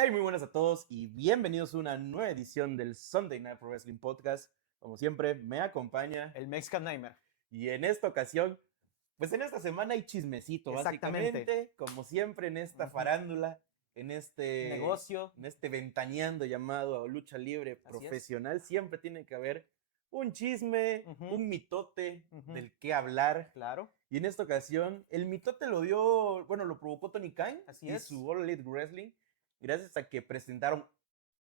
Hey, muy buenas a todos y bienvenidos a una nueva edición del Sunday Night Pro Wrestling Podcast. Como siempre, me acompaña El Mexican Nightmare. y en esta ocasión, pues en esta semana hay chismecito, Exactamente. básicamente, como siempre en esta Ujú. farándula, en este, Negocio. en este ventaneando llamado lucha libre Así es. profesional, siempre tiene que haber un chisme, Ujú. un mitote Ujú. del que hablar. Claro. Y en esta ocasión, el mitote lo provocó Tony Khan Así y es. su All Elite Wrestling, gracias a que presentaron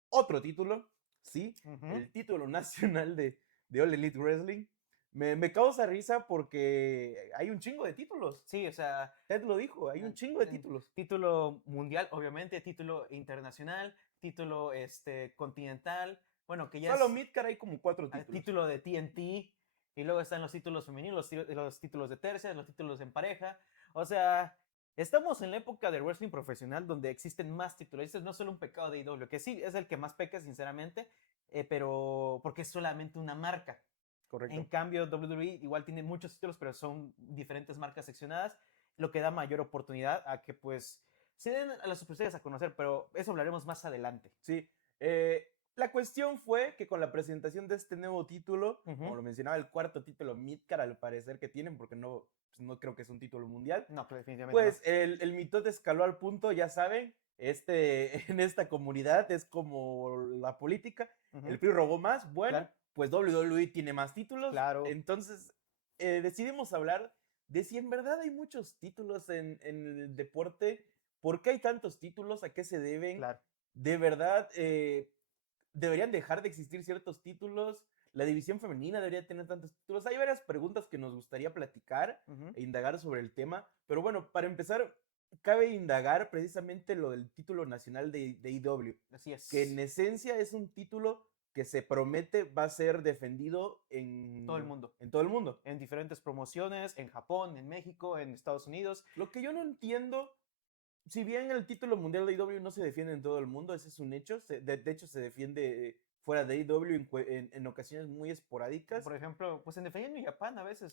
otro título, ¿sí? Ujú. El título nacional de All Elite Wrestling. Me causa risa porque hay un chingo de títulos. Sí, o sea, Ted lo dijo, hay un chingo de títulos. título mundial, obviamente, título internacional, título continental, bueno, que ya Solo es Midcar hay como 4 títulos. título de TNT, y luego están los títulos femeninos, los títulos de tercias, los títulos en pareja. O sea, estamos en la época del wrestling profesional donde existen más títulos. Este no es solo un pecado de IW, que sí es el que más peca, sinceramente, pero porque es solamente una marca. En Correcto. cambio, WWE igual tiene muchos títulos, pero son diferentes marcas seccionadas, lo que da mayor oportunidad a que pues se den a las superestrellas a conocer, pero eso hablaremos más adelante. Sí. La cuestión fue que con la presentación de este nuevo título, como lo mencionaba, el cuarto título Midcar al parecer que tienen, porque pues no creo que es un título mundial, No, pero definitivamente pues no. el mitote escaló al punto, ya saben, en esta comunidad es como la política, el Ujú. PRI robó más, bueno, Claro, pues WWE tiene más títulos, claro. entonces decidimos hablar de si en verdad hay muchos títulos en el deporte, por qué hay tantos títulos, a qué se deben, Claro. de verdad deberían dejar de existir ciertos títulos, la división femenina debería tener tantos títulos. Hay varias preguntas que nos gustaría platicar Ujú. e indagar sobre el tema, pero bueno, para empezar, cabe indagar precisamente lo del título nacional de IW, Así que en es. esencia es un título que se promete va a ser defendido Todo el mundo. en todo el mundo. En diferentes promociones, en Japón, en México, en Estados Unidos. Lo que yo no entiendo, si bien el título mundial de IW no se defiende en todo el mundo, ese es un hecho, de hecho se defiende fuera de IW en ocasiones muy esporádicas. Por ejemplo, pues en Defendiendo Japan a veces,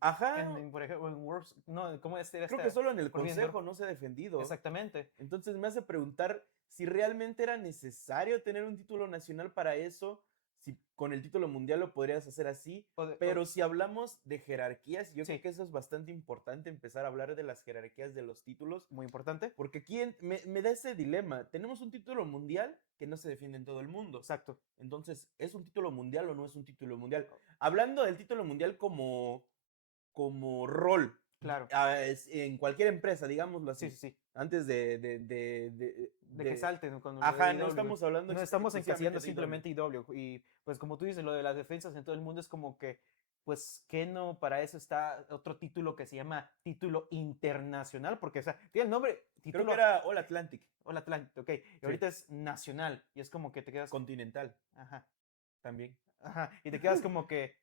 Ajá, por ejemplo, en Worlds, no, ¿cómo es creo que solo en el Forbidden Door? consejo no se ha defendido. Exactamente. Entonces me hace preguntar si realmente era necesario tener un título nacional para eso, si con el título mundial lo podrías hacer así, pero si hablamos de jerarquías, yo creo Sí, que eso es bastante importante empezar a hablar de las jerarquías de los títulos, muy importante. porque aquí me da ese dilema. Tenemos un título mundial que no se defiende en todo el mundo. Exacto. Entonces, ¿es un título mundial o no es un título mundial? Hablando del título mundial como rol, Claro. en cualquier empresa, digámoslo Sí, así, sí, sí. antes De que salten con lo de ajá, no IW. estamos hablando No estamos exclusivamente encasillando de IW. simplemente IW. Y pues como tú dices, lo de las defensas en todo el mundo es como que, pues, que no, para eso está otro título que se llama título internacional, porque, o sea, tiene el nombre, Creo que título era All Atlantic, All Atlantic, ok. Y sí, ahorita es nacional. Y es como que te quedas, Continental ajá, también. ajá. Y te quedas como que,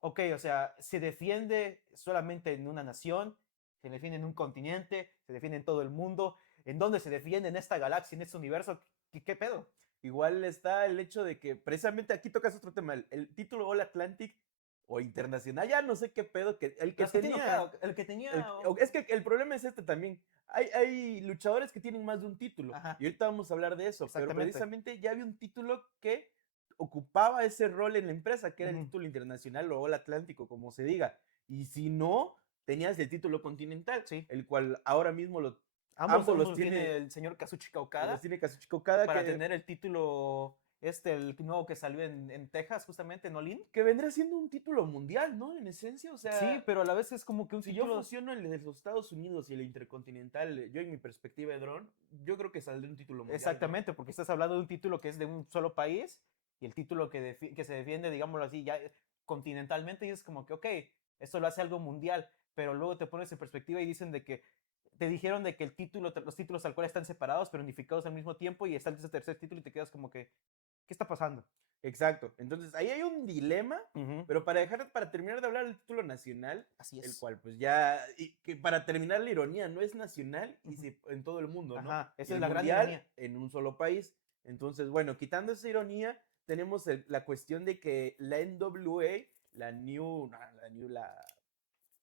ok, o sea, se defiende solamente en una nación, se defiende en un continente, se defiende en todo el mundo. ¿En dónde se defiende en esta galaxia, en este universo? ¿Qué pedo? Igual está el hecho de que precisamente aquí tocas otro tema, el título All Atlantic o internacional, ya no sé qué pedo, que el que Los que tienen tenía, el que tenía. es que el problema es este también. Hay luchadores que tienen más de un título y Ajá, ahorita vamos a hablar de eso, pero exactamente. precisamente ya había un título que ocupaba ese rol en la empresa, que era el Ujú. título internacional o All Atlántico, como se diga. Y si no, tenías el título continental, Sí. el cual ahora mismo Ambos, ambos ambos lo tiene el señor Kazuchika los Okada tiene Kazuchika Okada, para tener el título, el nuevo que salió en Texas, justamente, en Olin. que vendría siendo un título mundial, ¿no? En esencia, o Sí, sea, pero a la vez es como que un si yo título. fusiono el de los Estados Unidos y el intercontinental, yo en mi perspectiva de dron, yo creo que saldría un título mundial, ¿no? Exactamente, porque estás hablando de un título que es de un solo país y el título que se defiende, digámoslo así, ya continentalmente, y es como que, ok, esto lo hace algo mundial, pero luego te pones en perspectiva y dicen de que te dijeron de que los títulos tal cual están separados, pero unificados al mismo tiempo, y está ese tercer título y te quedas como que, ¿qué está pasando? Exacto. Entonces, ahí hay un dilema, Ujú. pero para terminar de hablar del título nacional, Así el es. cual pues ya, y que para terminar la ironía, no es nacional y Ujú. sí, en todo el mundo, ¿no? Ajá, Y esa el es la gran mundial ironía. en un solo país. Entonces, bueno, quitando esa ironía, tenemos la cuestión de que la NWA, la New,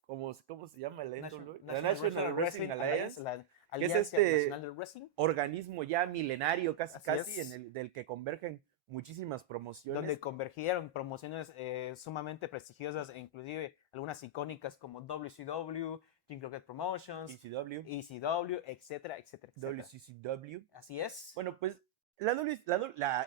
¿cómo se llama la NWA? La National National Wrestling Wrestling Alliance, Alliance, la que es Alianza Nacional del Wrestling. organismo ya milenario, casi Así casi, es. del que convergen muchísimas promociones. Donde convergieron promociones sumamente prestigiosas e inclusive algunas icónicas como WCW, King Crockett Promotions, ECW, ECW, etcétera, etcétera, etcétera. WCCW. Así es. Bueno, pues la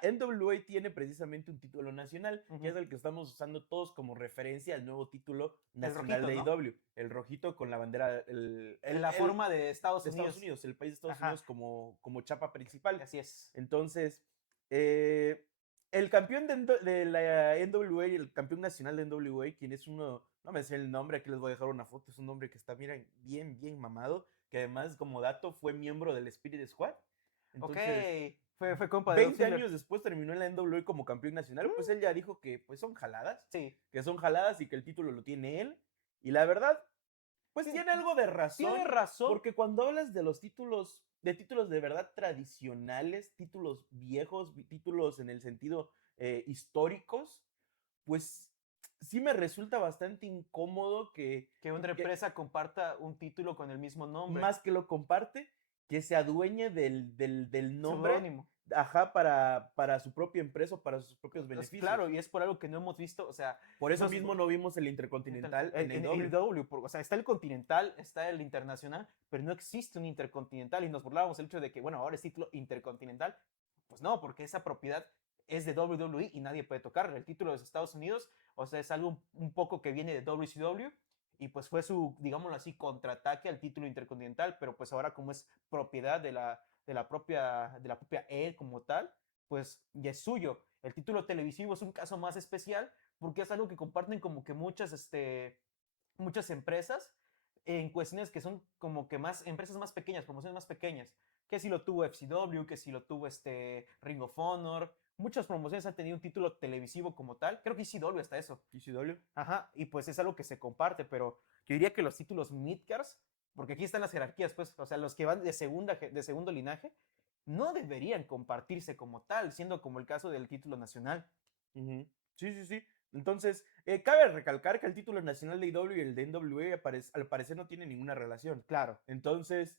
NWA tiene precisamente un título nacional, que es el que estamos usando todos como referencia al nuevo título nacional rojito, de ¿no? AEW. El rojito con la bandera, La forma de Estados Unidos, el país de Estados Ajá. Unidos como chapa principal. Así es. Entonces, el campeón de la NWA, el campeón nacional de NWA, quien es uno, no me sé el nombre, aquí les voy a dejar una foto, es un hombre que está, miren, bien, bien mamado, que además, como dato, fue miembro del Spirit Squad. Entonces, fue compa de 20 años después terminó en la NWA como campeón nacional, pues él ya dijo que pues son jaladas. Sí. Que son jaladas y que el título lo tiene él. Y la verdad, pues Sí, tiene algo de razón. Tiene razón. Porque cuando hablas de los títulos de verdad tradicionales, títulos viejos, títulos en el sentido históricos, pues sí me resulta bastante incómodo que una empresa comparta un título con el mismo nombre. Más que lo comparte, que se adueñe del nombre. Seudónimo. Ajá, para su propia empresa, para sus propios beneficios. Claro, y es por algo que no hemos visto, o sea... Por eso mismo no vimos el Intercontinental en AEW. O sea, está el Continental, está el Internacional, pero no existe un Intercontinental, y nos burlábamos el hecho de que, bueno, ahora es título Intercontinental. Pues no, porque esa propiedad es de WWE y nadie puede tocarla. El título de los Estados Unidos, o sea, es algo un poco que viene de WCW, y pues fue su, digámoslo así, contraataque al título Intercontinental, pero pues ahora como es propiedad de la propia E como tal, pues ya es suyo. El título televisivo es un caso más especial porque es algo que comparten como que muchas empresas en cuestiones que son como que más empresas más pequeñas, promociones más pequeñas, que si lo tuvo FCW, que si lo tuvo Ring of Honor. Muchas promociones han tenido un título televisivo como tal. Creo que ECW hasta eso. ECW. Ajá, y pues es algo que se comparte, pero yo diría que los títulos midcars, porque aquí están las jerarquías, pues, o sea, los que van de segundo linaje, no deberían compartirse como tal, siendo como el caso del título nacional. Sí, sí, sí. Entonces, cabe recalcar que el título nacional de IW y el de NWA al parecer no tienen ninguna relación. Claro. Entonces,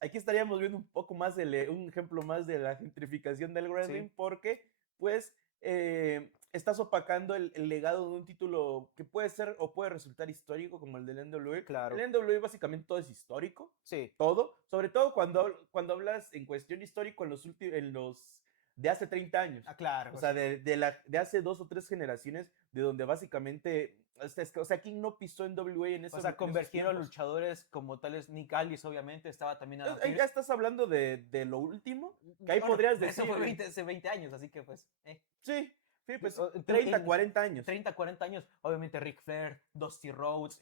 aquí estaríamos viendo un poco más, un ejemplo más de la gentrificación del wrestling, sí. Porque, pues, estás opacando el legado de un título que puede ser o puede resultar histórico, como el del NWA. Claro. El NWA básicamente todo es histórico. Sí. Todo. Sobre todo cuando hablas en cuestión histórico en los de hace 30 años. Ah, claro. O sea, de hace 2 o 3 generaciones, de donde básicamente, o sea, ¿quién no pisó en WA en esos? O sea, convergieron luchadores como tales. Nick Aldis, obviamente, estaba también a ya estás hablando de lo último, que ahí podrías decir. Eso fue hace 20 años, así que pues. Sí. Sí, pues 30, 40 años. 30, 40 años. Obviamente Ric Flair, Dusty Rhodes,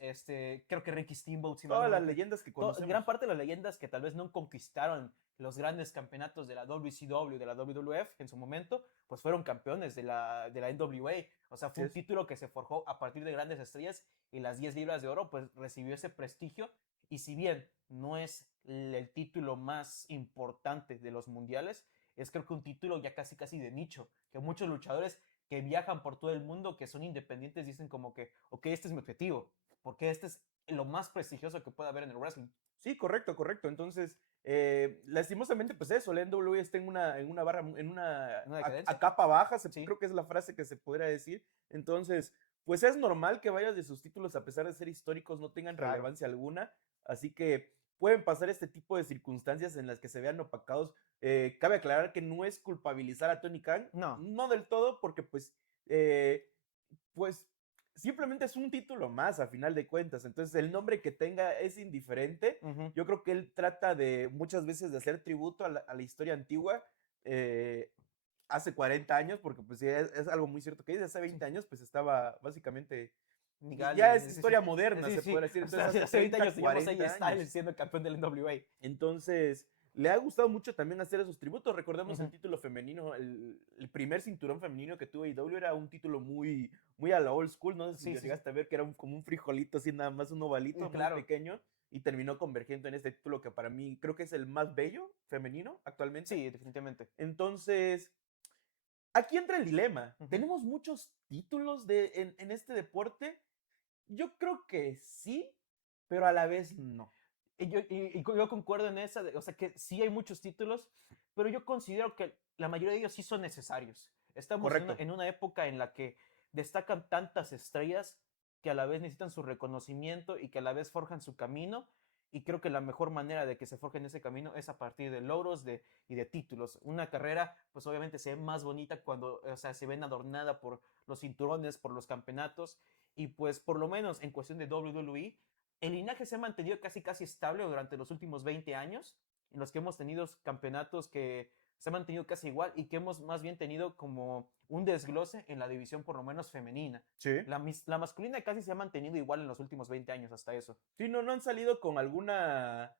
creo que Ricky Steamboat. Si todas las leyendas que conocemos. Gran parte de las leyendas que tal vez no conquistaron los grandes campeonatos de la WCW, de la WWF en su momento, pues fueron campeones de la NWA. O sea, fue un título que se forjó a partir de grandes estrellas, y las 10 libras de oro pues recibió ese prestigio. Y si bien no es el título más importante de los mundiales, es creo que un título ya casi de nicho, que muchos luchadores que viajan por todo el mundo, que son independientes, dicen como que, ok, este es mi objetivo, porque este es lo más prestigioso que puede haber en el wrestling. Sí, correcto. Entonces, lastimosamente, pues eso, la NWA está en una barra, en una a capa baja, sí. Creo que es la frase que se podría decir. Entonces, pues es normal que varios de sus títulos, a pesar de ser históricos, no tengan relevancia alguna. Así que pueden pasar este tipo de circunstancias en las que se vean opacados. Cabe aclarar que no es culpabilizar a Tony Khan. No del todo, porque pues simplemente es un título más a final de cuentas. Entonces el nombre que tenga es indiferente. Yo creo que él trata muchas veces de hacer tributo a la historia antigua. Hace 40 años, porque pues es algo muy cierto que dice, hace 20 años pues estaba básicamente... ya es historia moderna, se puede decir. Entonces, hace 20 años teníamos ahí Styles siendo campeón del NWA. Entonces, le ha gustado mucho también hacer esos tributos. Recordemos el título femenino, el primer cinturón femenino que tuvo AEW era un título muy, muy a la old school. No sé si llegaste a ver que era como un frijolito, así nada más, un ovalito muy pequeño. Y terminó convergiendo en este título que para mí creo que es el más bello femenino actualmente. Sí, definitivamente. Entonces, aquí entra el dilema. ¿Tenemos muchos títulos en este deporte? Yo creo que sí, pero a la vez no. Yo concuerdo en esa, o sea que sí hay muchos títulos, pero yo considero que la mayoría de ellos sí son necesarios. Estamos Correcto. en una época en la que destacan tantas estrellas que a la vez necesitan su reconocimiento y que a la vez forjan su camino. Y creo que la mejor manera de que se forjen ese camino es a partir de logros y de títulos. Una carrera, pues obviamente se ve más bonita cuando, o sea, se ven adornada por los cinturones, por los campeonatos. Y pues por lo menos en cuestión de WWE, el linaje se ha mantenido casi estable durante los últimos 20 años, en los que hemos tenido campeonatos que se han mantenido casi igual y que hemos más bien tenido como un desglose en la división por lo menos femenina. Sí. La masculina casi se ha mantenido igual en los últimos 20 años hasta eso. Sí, no han salido con alguna,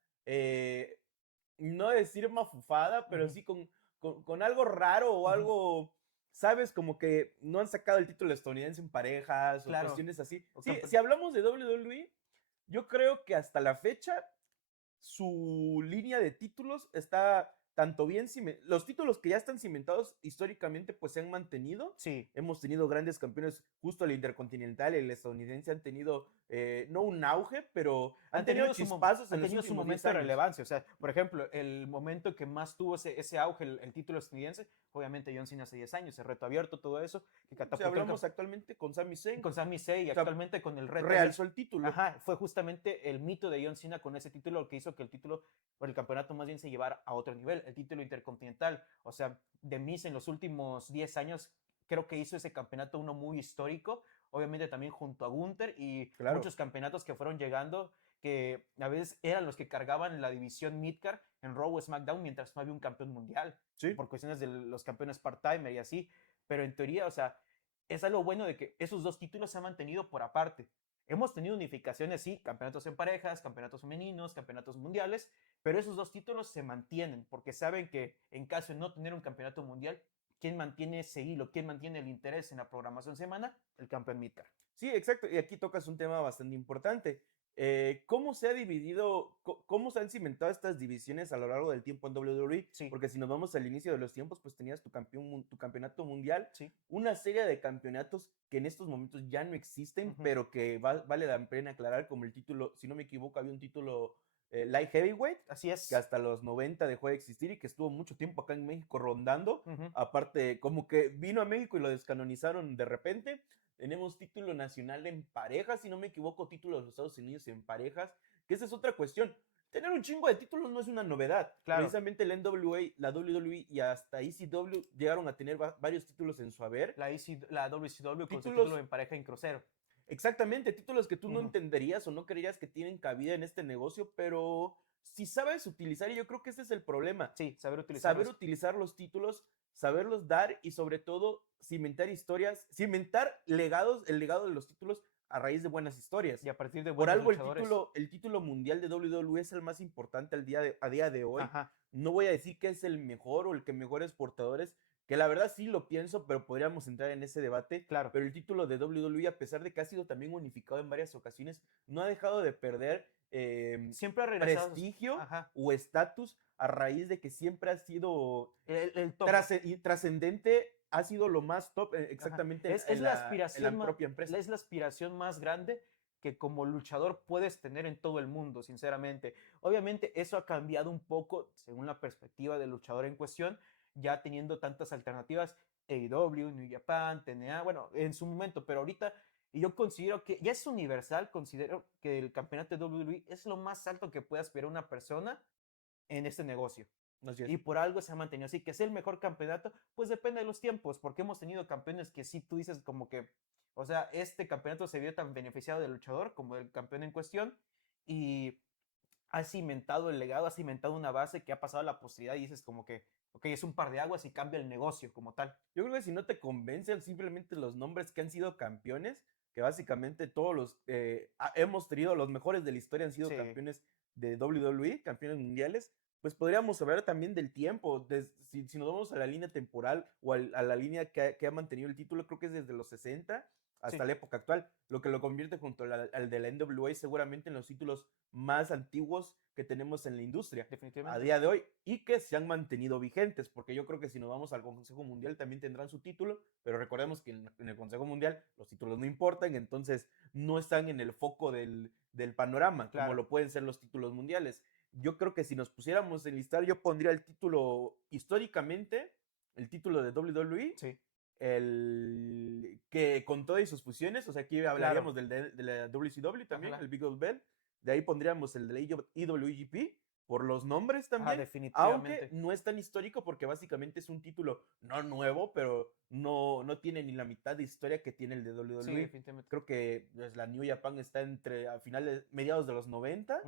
no decir mafufada, pero sí con algo raro o algo, ¿sabes? Como que no han sacado el título estadounidense en parejas o cuestiones así. Sí, si hablamos de WWE, yo creo que hasta la fecha su línea de títulos está tanto bien, los títulos que ya están cimentados históricamente pues se han mantenido. Sí. Hemos tenido grandes campeones, justo el Intercontinental, el estadounidense han tenido, no un auge, pero han tenido chispazos en los últimos su momento de relevancia. O sea, por ejemplo, el momento que más tuvo ese auge, el título estadounidense, obviamente John Cena hace 10 años, el reto abierto, todo eso. Que catapultó hablamos actualmente con Sami Zayn. Con Sami Zayn y actualmente con el reto. Realzó el título. Ajá, fue justamente el mito de John Cena con ese título lo que hizo que el título, o el campeonato más bien se llevara a otro nivel, el título intercontinental. O sea, The Miz en los últimos 10 años creo que hizo ese campeonato uno muy histórico, obviamente también junto a Gunther y muchos campeonatos que fueron llegando que a veces eran los que cargaban la división Midcard en Raw o SmackDown mientras no había un campeón mundial, por cuestiones de los campeones part-timer y así, pero en teoría, o sea, es algo bueno de que esos dos títulos se han mantenido por aparte. Hemos tenido unificaciones, sí, campeonatos en parejas, campeonatos femeninos, campeonatos mundiales, pero esos dos títulos se mantienen porque saben que en caso de no tener un campeonato mundial, ¿quién mantiene ese hilo? ¿Quién mantiene el interés en la programación semana? El campeón Midcard. Sí, exacto. Y aquí tocas un tema bastante importante. ¿Cómo se ha dividido, cómo se han cimentado estas divisiones a lo largo del tiempo en WWE? Sí. Porque si nos vamos al inicio de los tiempos, pues tenías tu campeonato mundial, sí. Una serie de campeonatos que en estos momentos ya no existen, pero que vale la pena aclarar, como el título, si no me equivoco, había un título Light Heavyweight. Así es. Que hasta los 90 dejó de existir y que estuvo mucho tiempo acá en México rondando. Aparte, como que vino a México y lo descanonizaron de repente. Tenemos título nacional en parejas, si no me equivoco, título de los Estados Unidos en parejas, que esa es otra cuestión. Tener un chingo de títulos no es una novedad. Claro. Precisamente la NWA, la WWE y hasta ECW llegaron a tener varios títulos en su haber. La WCW con su título en pareja en crucero. Exactamente, títulos que tú no entenderías o no creerías que tienen cabida en este negocio, pero si sabes utilizar, y yo creo que ese es el problema. Sí, saber utilizar los títulos, saberlos dar y sobre todo cimentar historias, cimentar legados, el legado de los títulos a raíz de buenas historias. Y a partir de buenos Por algo luchadores. el título mundial de WWE es el más importante a día de hoy. No voy a decir que es el mejor o el que mejores portadores, que la verdad sí lo pienso, pero podríamos entrar en ese debate. Claro. Pero el título de WWE, a pesar de que ha sido también unificado en varias ocasiones, no ha dejado de perder siempre ha regresado prestigio o estatus a raíz de que siempre ha sido el top. Trascendente, ha sido lo más top exactamente es la aspiración en la propia empresa. Es la aspiración más grande que como luchador puedes tener en todo el mundo, sinceramente. Obviamente eso ha cambiado un poco según la perspectiva del luchador en cuestión, ya teniendo tantas alternativas, AEW, New Japan, TNA, bueno, en su momento, pero ahorita y yo considero que ya es universal, considero que el campeonato de WWE es lo más alto que puede aspirar una persona en este negocio. Y por algo se ha mantenido así, que es el mejor campeonato, pues depende de los tiempos, porque hemos tenido campeones que sí tú dices como que, o sea, este campeonato se vio tan beneficiado del luchador como del campeón en cuestión y ha cimentado el legado, ha cimentado una base que ha pasado a la posteridad y dices como que, ok, es un par de aguas y cambia el negocio como tal. Yo creo que si no te convencen simplemente los nombres que han sido campeones, que básicamente todos los hemos tenido, los mejores de la historia han sido campeones de WWE, campeones mundiales, pues podríamos hablar también del tiempo, si nos vamos a la línea temporal o a la línea que ha mantenido el título, creo que es desde los 60 hasta la época actual, lo que lo convierte junto al de la NWA seguramente en los títulos más antiguos que tenemos en la industria a día de hoy y que se han mantenido vigentes, porque yo creo que si nos vamos al Consejo Mundial también tendrán su título, pero recordemos que en el Consejo Mundial los títulos no importan, entonces no están en el foco del panorama, como lo pueden ser los títulos mundiales. Yo creo que si nos pusiéramos a enlistar, yo pondría el título históricamente, el título de WWE, el que con todas sus fusiones, o sea, aquí hablaríamos de la WCW también, el Big Gold Bell, de ahí pondríamos el de la IWGP, por los nombres también, aunque no es tan histórico porque básicamente es un título no nuevo, pero no tiene ni la mitad de historia que tiene el de WWE. Sí, creo que pues, la New Japan está entre a finales, mediados de los 90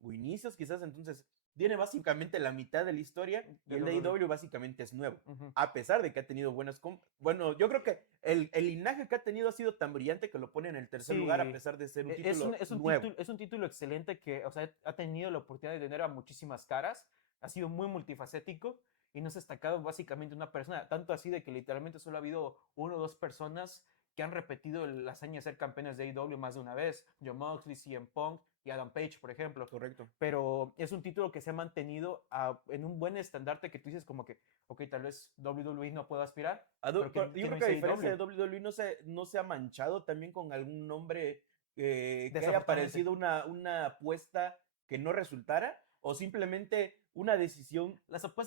o inicios quizás, entonces tiene básicamente la mitad de la historia y el de AEW básicamente es nuevo, a pesar de que ha tenido buenas... Bueno, yo creo que el linaje que ha tenido ha sido tan brillante que lo pone en el tercer lugar a pesar de ser un título nuevo. Es un título excelente que, o sea, ha tenido la oportunidad de tener a muchísimas caras, ha sido muy multifacético y no se ha destacado básicamente una persona, tanto así de que literalmente solo ha habido 1 o 2 personas que han repetido la hazaña de ser campeones de AEW más de una vez, Jon Moxley, CM Punk y Adam Page, por ejemplo. Correcto. Pero es un título que se ha mantenido en un buen estandarte que tú dices como que, ok, tal vez WWE no pueda aspirar. Yo creo que a diferencia de WWE no se ha manchado también con algún nombre que haya parecido una apuesta que no resultara o simplemente una decisión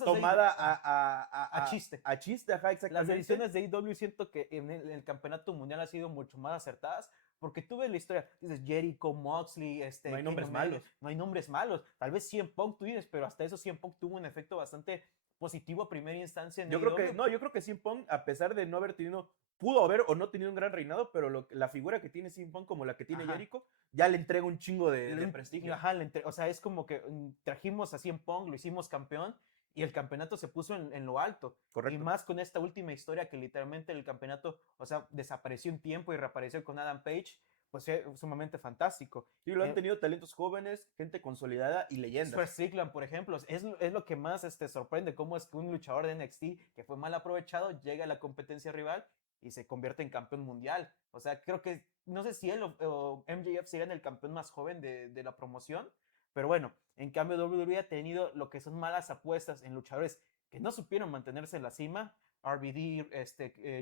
tomada a chiste. A chiste, ajá, exactamente. Las decisiones de AEW siento que en el campeonato mundial han sido mucho más acertadas porque tú ves la historia, dices Jericho, Moxley, no hay nombres malos. No hay nombres malos. Tal vez CM Punk tú dices, pero hasta eso CM Punk tuvo un efecto bastante positivo a primera instancia en yo creo que CM Punk, a pesar de no haber tenido, pudo haber o no tenido un gran reinado, pero la figura que tiene CM Punk como la que tiene Jericho, ya le entrega un chingo de prestigio. Ajá, o sea, es como que trajimos a CM Punk, lo hicimos campeón y el campeonato se puso en lo alto. Correcto. Y más con esta última historia que literalmente el campeonato, o sea, desapareció un tiempo y reapareció con Adam Page, pues es sumamente fantástico. Y lo han tenido talentos jóvenes, gente consolidada y leyendas. Swerve Strickland, por ejemplo, es lo que más sorprende, cómo es que un luchador de NXT que fue mal aprovechado llega a la competencia rival y se convierte en campeón mundial. O sea, creo que, no sé si él o MJF serían el campeón más joven de la promoción, pero bueno, en cambio WWE ha tenido lo que son malas apuestas en luchadores que no supieron mantenerse en la cima, RVD,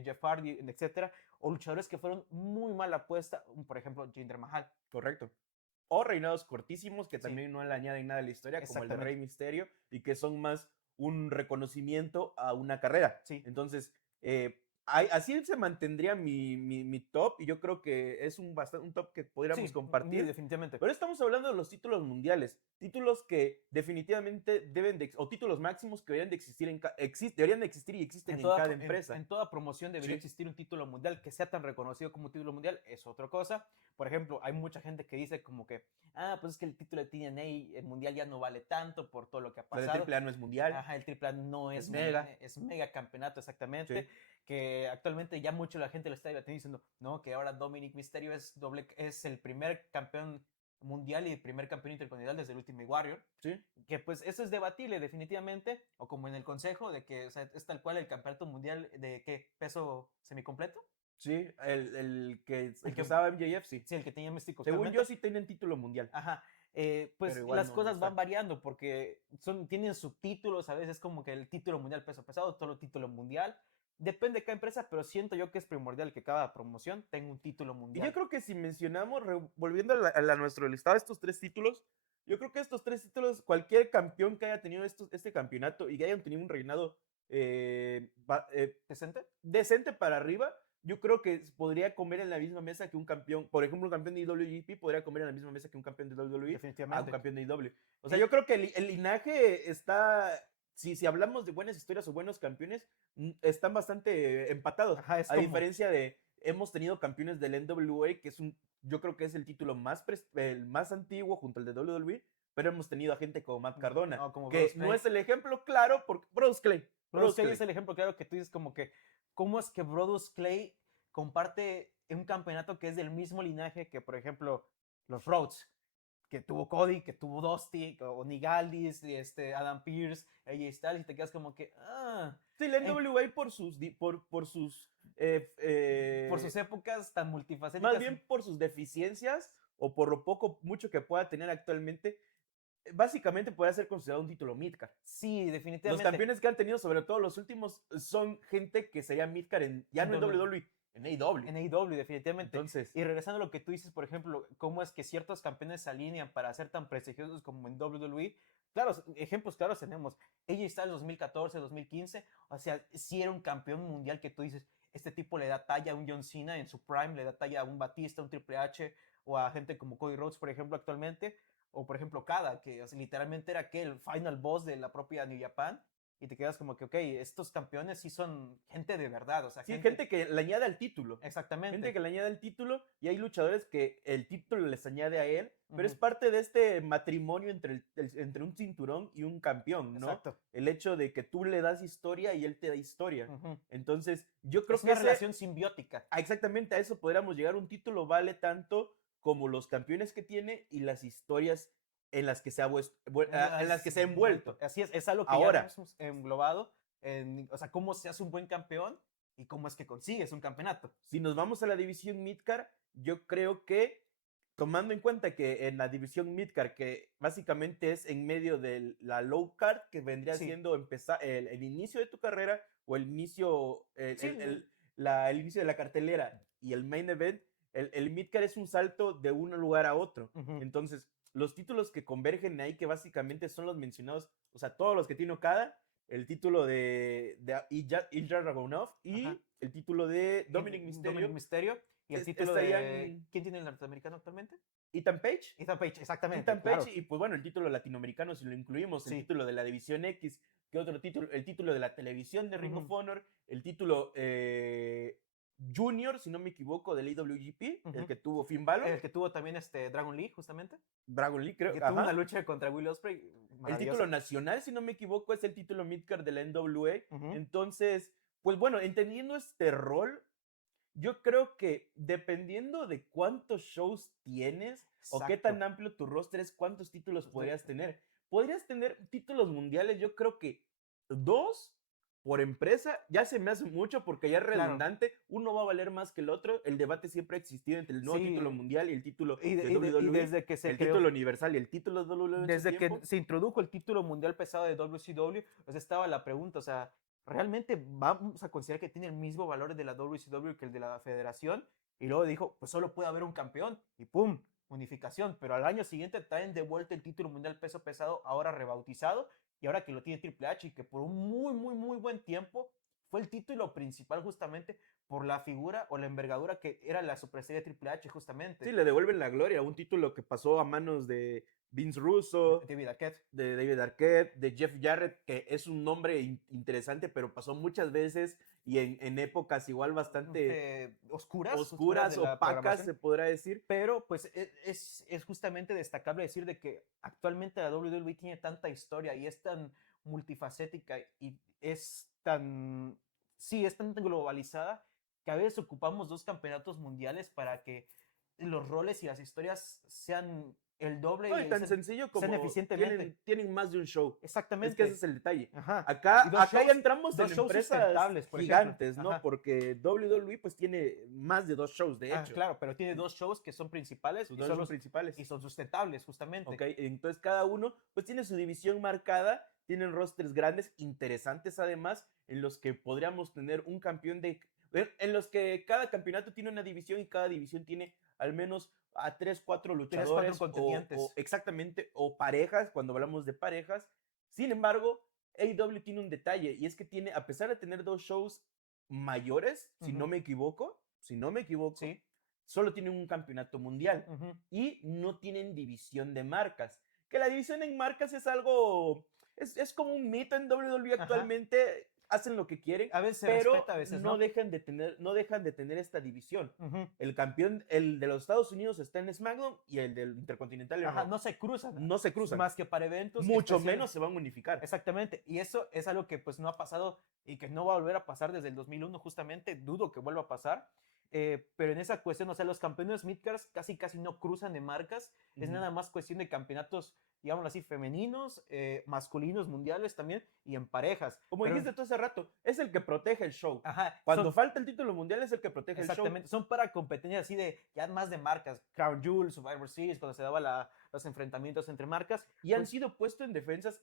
Jeff Hardy, etcétera, o luchadores que fueron muy mala apuesta, por ejemplo, Jinder Mahal. Correcto. O reinados cortísimos que también no le añaden nada a la historia, como el de Rey Mysterio, y que son más un reconocimiento a una carrera. Sí. Entonces, así se mantendría mi top, y yo creo que es un top que podríamos compartir. Sí, definitivamente. Pero estamos hablando de los títulos mundiales, títulos que definitivamente o títulos máximos que deberían de existir y existen en cada empresa. En toda promoción debería existir un título mundial que sea tan reconocido como un título mundial, es otra cosa. Por ejemplo, hay mucha gente que dice como que, pues es que el título de TNA, el mundial ya no vale tanto por todo lo que ha pasado. El AAA no es mundial. Ajá, el AAA no es mega. Es mega campeonato, exactamente. Sí. Que actualmente ya mucho la gente lo está diciendo, no, que ahora Dominic Mysterio es el primer campeón mundial y el primer campeón intercontinental desde el Ultimate Warrior. Sí. Que pues eso es debatible definitivamente, o como en el consejo, de que, o sea, es tal cual el campeonato mundial de ¿qué? ¿Peso semicompleto? Sí, el que usaba MJF, sí. Sí, el que tenía Místico. Según yo sí tienen título mundial. Ajá. Pues las cosas van variando porque tienen subtítulos, a veces como que el título mundial peso pesado, todo el título mundial. Depende de cada empresa, pero siento yo que es primordial que cada promoción tenga un título mundial. Y yo creo que si mencionamos, volviendo a nuestro listado, estos 3 títulos, yo creo que estos 3 títulos, cualquier campeón que haya tenido este campeonato y que hayan tenido un reinado decente para arriba, yo creo que podría comer en la misma mesa que un campeón, por ejemplo, un campeón de IWGP podría comer en la misma mesa que un campeón de WWE. Definitivamente. A un campeón de IW. O sea, yo creo que el linaje está... Si hablamos de buenas historias o buenos campeones, están bastante empatados. Ajá, a diferencia de, hemos tenido campeones del NWA, que yo creo que es el título el más antiguo junto al de WWE, pero hemos tenido a gente como Matt Cardona, que no es el ejemplo claro, porque Brodus Clay es el ejemplo claro que tú dices como que, ¿cómo es que Brodus Clay comparte un campeonato que es del mismo linaje que, por ejemplo, los Rhodes? Que tuvo Cody, que tuvo Dusty, o Nigaldis, Adam Pearce, AJ Styles, y te quedas como que, Sí, la NWA por sus Por sus épocas tan multifacéticas. Más bien por sus deficiencias o por lo mucho que pueda tener actualmente. Básicamente puede ser considerado un título midcard. Sí, definitivamente. Los campeones que han tenido, sobre todo los últimos, son gente que sería midcard ya no en WWE, en AEW. En AEW, definitivamente. Entonces, y regresando a lo que tú dices, por ejemplo, cómo es que ciertos campeones se alinean para ser tan prestigiosos como en WWE. Claro, ejemplos claros tenemos. AJ Styles 2014, 2015. O sea, sí era un campeón mundial que tú dices, este tipo le da talla a un John Cena en su prime, le da talla a un Batista, un Triple H, o a gente como Cody Rhodes, por ejemplo, actualmente. O por ejemplo Kada, que o sea, literalmente era el final boss de la propia New Japan. Y te quedas como que, ok, estos campeones sí son gente de verdad. O sea, sí, gente que le añade al título. Exactamente. Gente que le añade al título y hay luchadores que el título les añade a él, pero es parte de este matrimonio entre, entre un cinturón y un campeón, ¿no? Exacto. El hecho de que tú le das historia y él te da historia. Entonces, yo creo es una relación simbiótica. Exactamente, a eso podríamos llegar. Un título vale tanto como los campeones que tiene y las historias en las que se ha envuelto. Así es algo que ahora ya hemos englobado, o sea, cómo se hace un buen campeón y cómo es que consigues un campeonato. Si nos vamos a la división midcard, yo creo que, tomando en cuenta que en la división midcard, que básicamente es en medio de la low card, que vendría siendo empezar el inicio de tu carrera o el inicio, el inicio de la cartelera y el main event, el midcard es un salto de un lugar a otro. Entonces, los títulos que convergen ahí, que básicamente son los mencionados, o sea, todos los que tiene Okada, el título de Ilja Dragunov y el título de Dominic Mysterio. Y el título de... ¿Quién tiene el norteamericano actualmente? Ethan Page. Ethan Page, exactamente. Ethan Page, y pues bueno, el título latinoamericano, si lo incluimos, el título de la División X, ¿qué otro título? El título de la televisión de Ring of Honor, el título Junior, si no me equivoco, del AWGP, el que tuvo Finn Balor. El que tuvo también Dragon Lee, justamente. Dragon Lee, creo. Que tuvo una lucha contra Will Ospreay. El título nacional, si no me equivoco, es el título midcard de la NWA. Entonces, pues bueno, entendiendo este rol, yo creo que dependiendo de cuántos shows tienes o qué tan amplio tu roster es, cuántos títulos podrías tener. Podrías tener títulos mundiales, yo creo que 2 por empresa, ya se me hace mucho porque ya es redundante, uno va a valer más que el otro. El debate siempre ha existido entre el nuevo título mundial y el título de WWE, y desde que se creó, título universal y el título de WWE. Desde que se introdujo el título mundial pesado de WCW, pues estaba la pregunta, o sea, ¿realmente vamos a considerar que tiene el mismo valor de la WCW que el de la federación? Y luego dijo, pues solo puede haber un campeón, y ¡pum! Unificación. Pero al año siguiente traen de vuelta el título mundial peso pesado, ahora rebautizado, y ahora que lo tiene Triple H, y que por un muy buen tiempo fue el título principal justamente por la figura o la envergadura que era la superestrella Triple H justamente. Sí, le devuelven la gloria a un título que pasó a manos de Vince Russo, de David Arquette, de Jeff Jarrett, que es un nombre interesante, pero pasó muchas veces y en épocas igual bastante oscuras, opacas, se podrá decir. Pero pues es justamente destacable decir de que actualmente la WWE tiene tanta historia y es tan multifacética y es tan globalizada que a veces ocupamos 2 campeonatos mundiales para que los roles y las historias sean el doble y tan sencillo como eficientemente. Tienen más de un show. Exactamente. Es que ese es el detalle. Ajá. Acá ya entramos en empresas gigantes, ¿no? Ajá. Porque WWE pues tiene más de 2 shows, de hecho. Claro, pero tiene 2 shows que son principales. Y son los principales. Y son sustentables, justamente. Ok, entonces cada uno pues tiene su división marcada, tienen rosters grandes, interesantes además, en los que podríamos tener un campeón en los que cada campeonato tiene una división y cada división tiene al menos a 3, 4 luchadores contendientes. Exactamente, o parejas, cuando hablamos de parejas. Sin embargo, AEW tiene un detalle y es que tiene, a pesar de tener 2 shows mayores, si no me equivoco, sí, solo tienen un campeonato mundial y no tienen división de marcas. Que la división en marcas es algo, es como un mito en WWE actualmente. Hacen lo que quieren, a veces pero respeta, a veces no dejan de tener esta división. El campeón, el de los Estados Unidos está en SmackDown y el del Intercontinental no se cruzan. No se cruzan. Más que para eventos. Mucho menos se van a unificar. Exactamente. Y eso es algo que pues no ha pasado y que no va a volver a pasar desde el 2001 justamente. Dudo que vuelva a pasar. pero en esa cuestión, o sea, los campeones midcards casi no cruzan de marcas, es nada más cuestión de campeonatos, digámoslo así, femeninos, masculinos, mundiales también, y en parejas. Como dijiste tú hace rato, es el que protege el show. Ajá. Cuando falta el título mundial es el que protege el show. Exactamente, son para competencias así de, ya más de marcas, Crown Jewel, Survivor Series, cuando se daba los enfrentamientos entre marcas. Y han sido puestos en defensas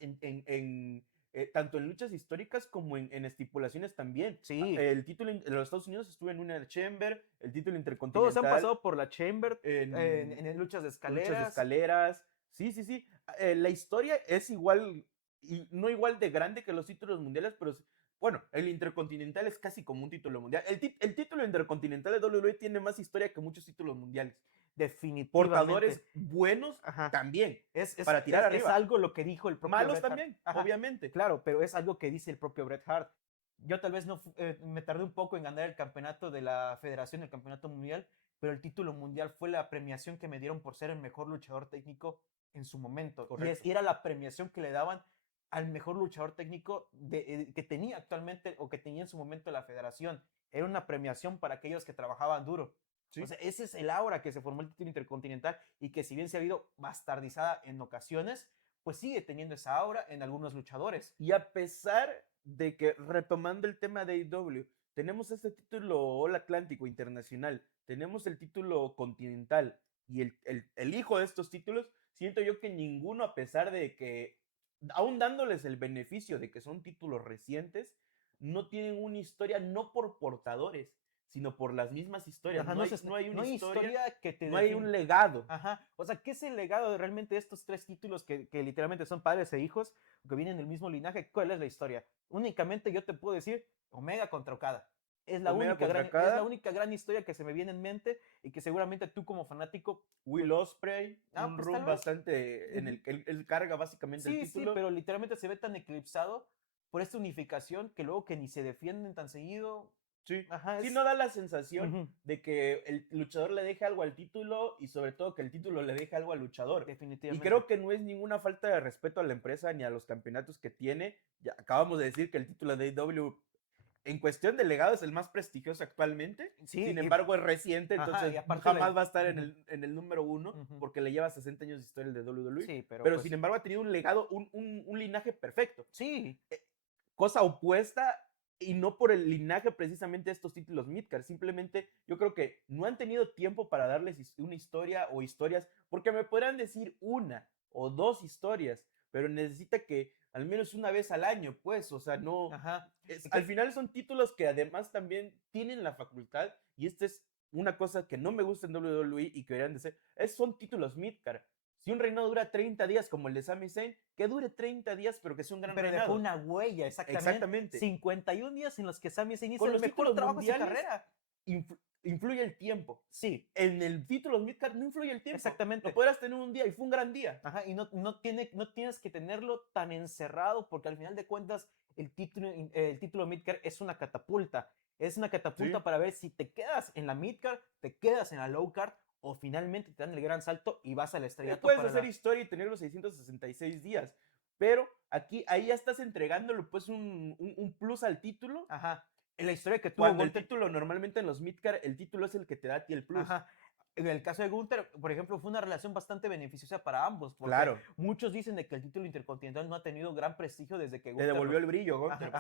tanto en luchas históricas como en estipulaciones también. Sí. El título en los Estados Unidos estuvo en una Chamber, el título intercontinental. Todos han pasado por la Chamber, en luchas de escaleras. Luchas de escaleras. Sí. La historia es igual, y no igual de grande que los títulos mundiales, pero bueno, el intercontinental es casi como un título mundial. El título intercontinental de WWE tiene más historia que muchos títulos mundiales. Definitivamente. Portadores buenos también. Para tirar arriba. Es algo lo que dijo el propio Malos Bret también, obviamente. Claro, pero es algo que dice el propio Bret Hart. Yo tal vez no me tardé un poco en ganar el campeonato de la federación, el campeonato mundial, pero el título mundial fue la premiación que me dieron por ser el mejor luchador técnico en su momento. Y era la premiación que le daban al mejor luchador técnico que tenía actualmente o que tenía en su momento la federación. Era una premiación para aquellos que trabajaban duro. Sí. O sea, ese es el aura que se formó el título intercontinental y que si bien se ha habido bastardizada en ocasiones, pues sigue teniendo esa aura en algunos luchadores. Y a pesar de que, retomando el tema de AEW, tenemos este título All Atlántico Internacional, tenemos el título Continental y el hijo de estos títulos, siento yo que ninguno, a pesar de que, aún dándoles el beneficio de que son títulos recientes, no tienen una historia, no por portadores, sino por las mismas historias. Ajá, no hay una historia que te no hay un legado. Ajá. O sea, ¿qué es el legado de realmente estos tres títulos que literalmente son padres e hijos, que vienen del mismo linaje? ¿Cuál es la historia? Únicamente yo te puedo decir Omega contra Okada. Es la única gran historia que se me viene en mente y que seguramente tú como fanático... Will Ospreay, un run bastante en el que él carga básicamente el título. Sí, pero literalmente se ve tan eclipsado por esta unificación que luego que ni se defienden tan seguido... Sí, no da la sensación de que el luchador le deje algo al título y sobre todo que el título le deje algo al luchador. Definitivamente. Y creo que no es ninguna falta de respeto a la empresa ni a los campeonatos que tiene. Ya acabamos de decir que el título de AEW en cuestión de legado es el más prestigioso actualmente. Sí, sin embargo es reciente, entonces jamás va a estar en el número uno porque le lleva 60 años de historia el de WWE. Sí, pero pues, sin embargo ha tenido un legado, un linaje perfecto. Sí. Cosa opuesta. Y no por el linaje precisamente de estos títulos midcard, simplemente yo creo que no han tenido tiempo para darles una historia o historias, porque me podrán decir una o dos historias, pero necesita que al menos una vez al año, pues, o sea, no... al final son títulos que además también tienen la facultad, y esta es una cosa que no me gusta en WWE y que deberían de ser, son títulos midcard. Si un reinado dura 30 días como el de Sami Zayn, que dure 30 días, pero que sea un gran reinado. Pero dejó una huella, exactamente. 51 días en los que Sami Zayn hizo el mejor trabajo de su carrera. Influye el tiempo. Sí. En el título midcard no influye el tiempo. Exactamente. Lo podrás tener un día y fue un gran día. Ajá, y no tienes que tenerlo tan encerrado porque al final de cuentas el título midcard es una catapulta. Es una catapulta para ver si te quedas en la midcard, te quedas en la lowcard o finalmente te dan el gran salto y vas a la estrellato. Puedes hacer historia y tener los 666 días, pero ahí ya estás entregándole pues un plus al título. Ajá. En la historia que tuvo Cuando el título, normalmente en los midcard, el título es el que te da a ti el plus. Ajá. En el caso de Gunther, por ejemplo, fue una relación bastante beneficiosa para ambos. Porque claro. Muchos dicen de que el título intercontinental no ha tenido gran prestigio desde que Gunther... Le devolvió el brillo, Gunther.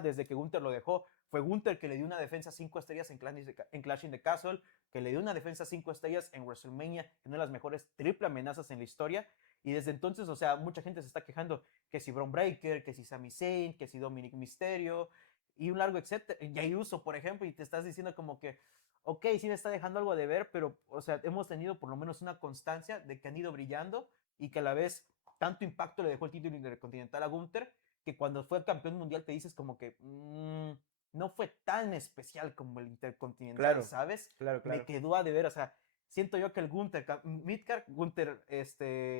Desde que Gunther lo dejó. Fue Gunther que le dio una defensa 5 estrellas en Clash in the Castle, que le dio una defensa 5 estrellas en WrestleMania, una de las mejores triple amenazas en la historia. Y desde entonces, o sea, mucha gente se está quejando que si Bron Breakker, que si Sami Zayn, que si Dominic Mysterio y un largo etcétera. Jey Uso, por ejemplo, y te estás diciendo como que ok, sí me está dejando algo de ver, pero, o sea, hemos tenido por lo menos una constancia de que han ido brillando y que a la vez tanto impacto le dejó el título intercontinental a Gunther que cuando fue campeón mundial te dices como que no fue tan especial como el intercontinental, claro, ¿sabes? Claro. Me quedó a deber, o sea, siento yo que el Gunther, Midcard, Gunther,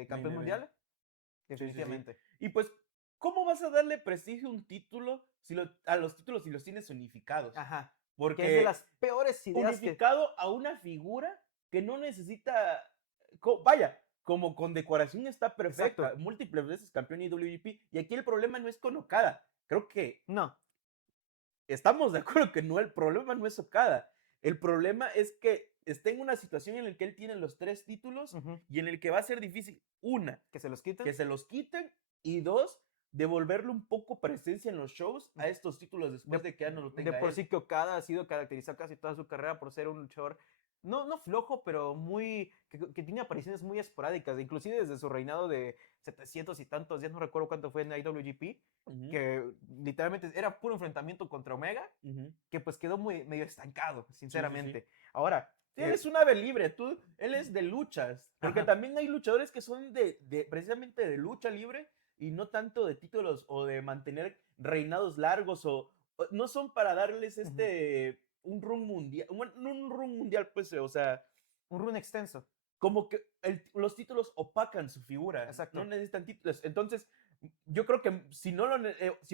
campeón mundial, definitivamente. Sí. Y pues, ¿cómo vas a darle prestigio a un título a los títulos si los tienes unificados? Ajá. Porque es de las peores ideas unificado a una figura que no necesita, vaya, como condecoración está perfecta. Exacto. Múltiples veces campeón IWGP. Y aquí el problema no es con Okada. Creo que no. Estamos de acuerdo que el problema no es Okada. El problema es que está en una situación en la que él tiene los 3 títulos y en el que va a ser difícil, una, que se los quiten. Que se los quiten, y dos, devolverle un poco presencia en los shows a estos títulos después de que ya no lo tenga De por él. sí que Okada ha sido caracterizado casi toda su carrera por ser un luchador no flojo, pero que tiene apariciones muy esporádicas, inclusive desde su reinado de 700 y tantos días, no recuerdo cuánto fue en IWGP, que literalmente era puro enfrentamiento contra Omega, que pues quedó medio estancado, sinceramente. Sí. Ahora, él es un ave libre, él es de luchas, porque también hay luchadores que son precisamente de lucha libre y no tanto de títulos o de mantener reinados largos o no son para darles un run mundial, un run mundial, pues, o sea, un run extenso. Como que los títulos opacan su figura. Exacto. No necesitan títulos. Entonces, yo creo que si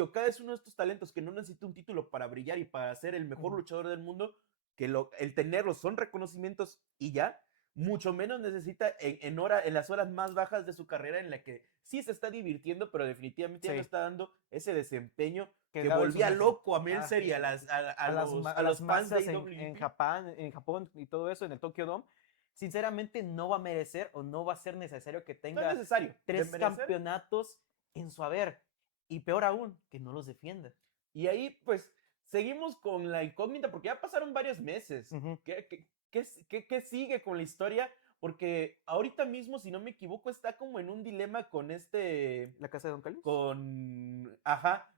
Okada es uno de estos talentos que no necesita un título para brillar y para ser el mejor luchador del mundo, que el tenerlos son reconocimientos y ya, mucho menos necesita en las horas más bajas de su carrera en la que sí se está divirtiendo, pero definitivamente ya no está dando ese desempeño que volvía loco a Meltzer y a los fans de en Japón y todo eso, en el Tokyo Dome. Sinceramente no va a merecer o no va a ser necesario que tenga 3 campeonatos en su haber. Y peor aún, que no los defienda. Y ahí, pues, seguimos con la incógnita porque ya pasaron varios meses. ¿Qué sigue con la historia? Porque ahorita mismo, si no me equivoco, está como en un dilema con ¿La casa de Don Callis?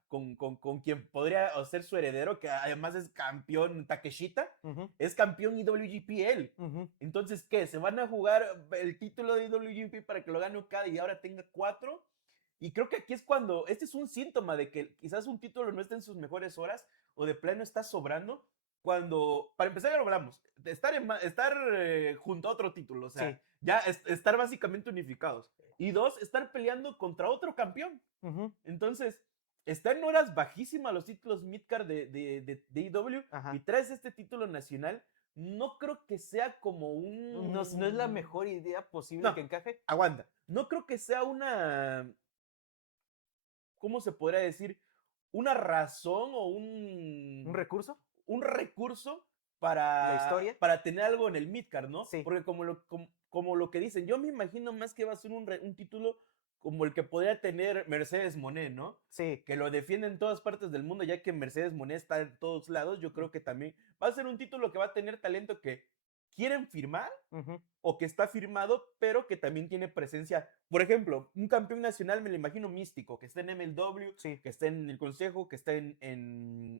Con quien podría ser su heredero, que además es campeón Takeshita, es campeón IWGP él. Entonces, ¿qué? ¿Se van a jugar el título de IWGP para que lo gane Okada y ahora tenga 4? Y creo que aquí es cuando, este es un síntoma de que quizás un título no esté en sus mejores horas o de plano está sobrando. Cuando, para empezar, ya lo hablamos, estar junto a otro título, o sea, ya estar básicamente unificados. Y 2, estar peleando contra otro campeón. Entonces, está en horas bajísimas los títulos Midcard de IW. Y 3, este título nacional, no creo que sea como un... No es la mejor idea posible que encaje. Aguanta. No creo que sea una... ¿Cómo se podría decir? Una razón o ¿Un recurso? Un recurso para, ¿la historia? Para tener algo en el midcard, ¿no? Sí. Porque como lo que dicen, yo me imagino más que va a ser un título como el que podría tener Mercedes Moné, ¿no? Sí. Que lo defiende en todas partes del mundo, ya que Mercedes Moné está en todos lados. Yo creo que también va a ser un título que va a tener talento que quieren firmar o que está firmado, pero que también tiene presencia. Por ejemplo, un campeón nacional me lo imagino místico, que esté en MLW, que esté en el Consejo, que esté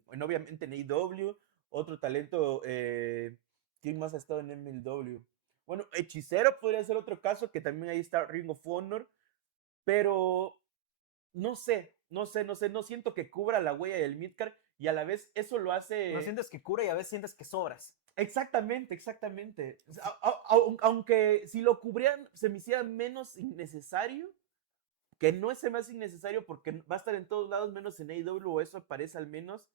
obviamente en AEW. Otro talento, ¿quién más ha estado en MLW? Bueno, Hechicero podría ser otro caso, que también ahí está Ring of Honor, pero no siento que cubra la huella del midcard y a la vez eso lo hace... No sientes que cubra y a veces sientes que sobras. Exactamente. O sea, aunque si lo cubrían se me hiciera menos innecesario, que no es más innecesario porque va a estar en todos lados menos en AEW, o eso parece al menos.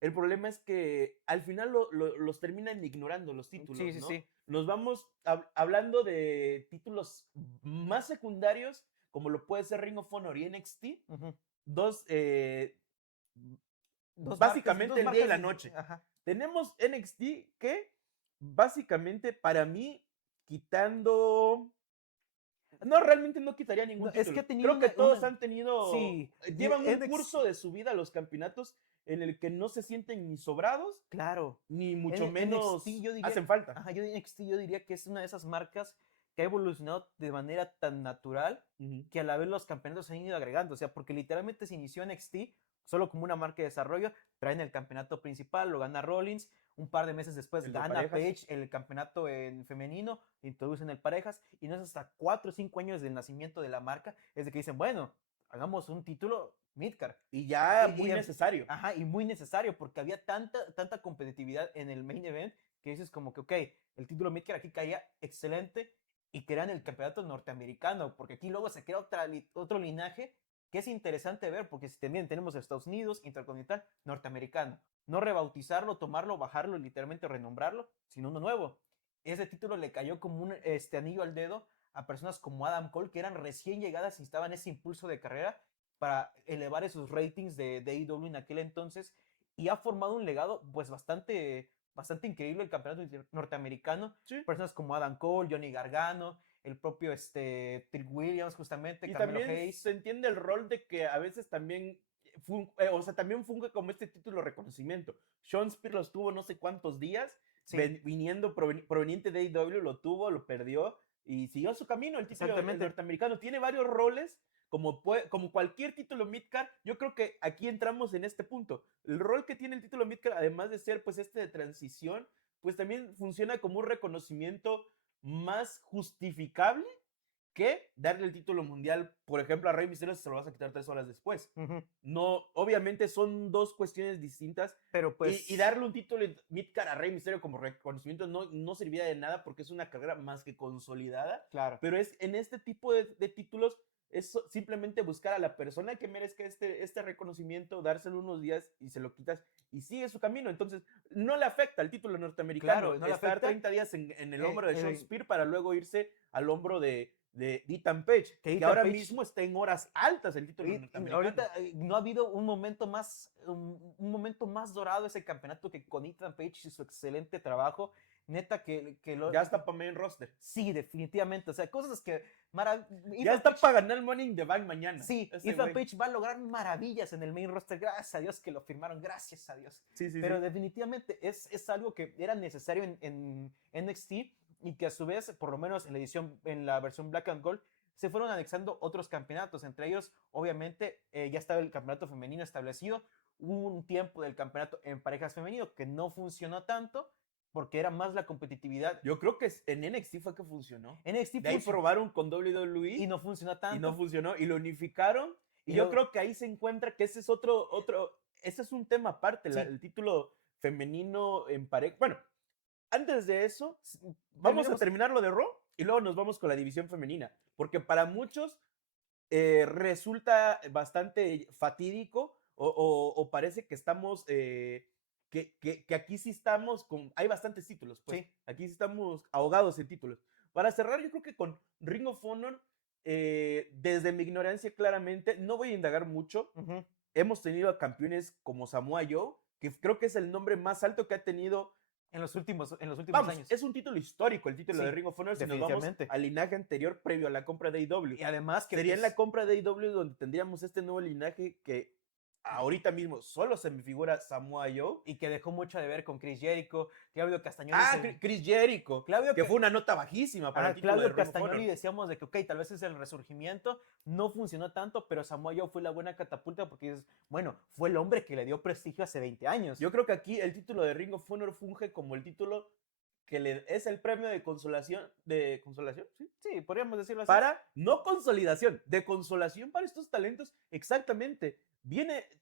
El problema es que al final los terminan ignorando los títulos, ¿no? Sí. Nos vamos hablando de títulos más secundarios, como lo puede ser Ring of Honor y NXT, dos básicamente el día y la noche. Tenemos NXT que básicamente para mí, quitando... No, realmente no quitaría ningún título. Es que creo que todos han tenido... Sí, llevan un curso de su vida los campeonatos en el que no se sienten ni sobrados. Claro. Ni mucho menos NXT, hacen falta. NXT yo diría que es una de esas marcas que ha evolucionado de manera tan natural que a la vez los campeonatos se han ido agregando. O sea, porque literalmente se inició NXT solo como una marca de desarrollo, traen el campeonato principal, lo gana Rollins, un par de meses después gana Paige el campeonato en femenino, introducen el parejas, y no es hasta 4 o 5 años del nacimiento de la marca, es de que dicen, bueno, hagamos un título midcard. Y ya muy necesario. Y muy necesario, porque había tanta competitividad en el main event, que dices como que, ok, el título midcard aquí caía excelente, y crean el campeonato norteamericano, porque aquí luego se crea otro linaje, que es interesante ver, porque si también tenemos Estados Unidos, Intercontinental, Norteamericano. No rebautizarlo, tomarlo, bajarlo, literalmente renombrarlo, sino uno nuevo. Ese título le cayó como un anillo al dedo a personas como Adam Cole, que eran recién llegadas y necesitaban ese impulso de carrera para elevar esos ratings de AEW en aquel entonces, y ha formado un legado pues bastante bastante increíble el campeonato norteamericano. Sí. Personas como Adam Cole, Johnny Gargano, el propio Trick Williams, justamente, y Carmelo también Hayes. se entiende el rol de que a veces también también funge como este título de reconocimiento. Shawn Spears los tuvo no sé cuántos días, Sí. viniendo proveniente de AEW, lo tuvo, lo perdió y siguió su camino. El título norteamericano tiene varios roles, como cualquier título midcard. Yo creo que aquí entramos en este punto. El rol que tiene el título midcard, además de ser pues de transición, pues también funciona como un reconocimiento más justificable que darle el título mundial, por ejemplo, a Rey Mysterio se lo vas a quitar 3 horas después. No, obviamente son dos cuestiones distintas, pero pues... Y darle un título midcard a Rey Mysterio como reconocimiento no serviría de nada porque es una carrera más que consolidada. Claro. Pero es en este tipo de títulos es simplemente buscar a la persona que merezca este reconocimiento, dárselo unos días y se lo quitas y sigue su camino. Entonces, no le afecta al título norteamericano. Claro, no le estar afecta 30 días en el hombro de Shawn Spears para luego irse al hombro de Ethan Page, que Ethan ahora Page, mismo está en horas altas el título norteamericano. Ahorita no ha habido un momento más dorado ese campeonato que con Ethan Page y su excelente trabajo. Neta que ya está para main roster. Sí, definitivamente. O sea, cosas que... ya está para ganar el Money in the Bank mañana. Sí, Ethan Page va a lograr maravillas en el main roster. Gracias a Dios que lo firmaron. Gracias a Dios. Sí, pero definitivamente es algo que era necesario en NXT y que a su vez, por lo menos en la versión Black and Gold, se fueron anexando otros campeonatos. Entre ellos, obviamente, ya estaba el campeonato femenino establecido. Hubo un tiempo del campeonato en parejas femenino que no funcionó tanto, porque era más la competitividad. Yo creo que en NXT fue que funcionó. De ahí probaron con WWE. Y no funcionó tanto. Y no funcionó. Y lo unificaron. Y yo creo que ahí se encuentra que ese es ese es un tema aparte, sí. El título femenino en pareja. Bueno, antes de eso, vamos a terminar lo de Raw y luego nos vamos con la división femenina. Porque para muchos resulta bastante fatídico o parece que estamos... Que aquí sí estamos hay bastantes títulos, pues. Sí. Aquí sí estamos ahogados en títulos. Para cerrar, yo creo que con Ring of Honor, desde mi ignorancia, claramente, no voy a indagar mucho. Hemos tenido a campeones como Samoa Joe, que creo que es el nombre más alto que ha tenido en los últimos años. Es un título histórico el título de Ring of Honor si nos vamos al linaje anterior previo a la compra de AEW. Y además que sería en la compra de AEW donde tendríamos este nuevo linaje que ahorita mismo solo se me figura Samoa Joe. Y que dejó mucho de ver con Chris Jericho, Claudio Castagnoli. Chris Jericho, que fue una nota bajísima para el título Claudio de Castagnoli. Decíamos de que, ok, tal vez es el resurgimiento, no funcionó tanto, pero Samoa Joe fue la buena catapulta porque fue el hombre que le dio prestigio hace 20 años. Yo creo que aquí el título de Ring of Honor funge como el título que es el premio de consolación, ¿sí? Sí, podríamos decirlo así. No consolidación, de consolación para estos talentos, exactamente.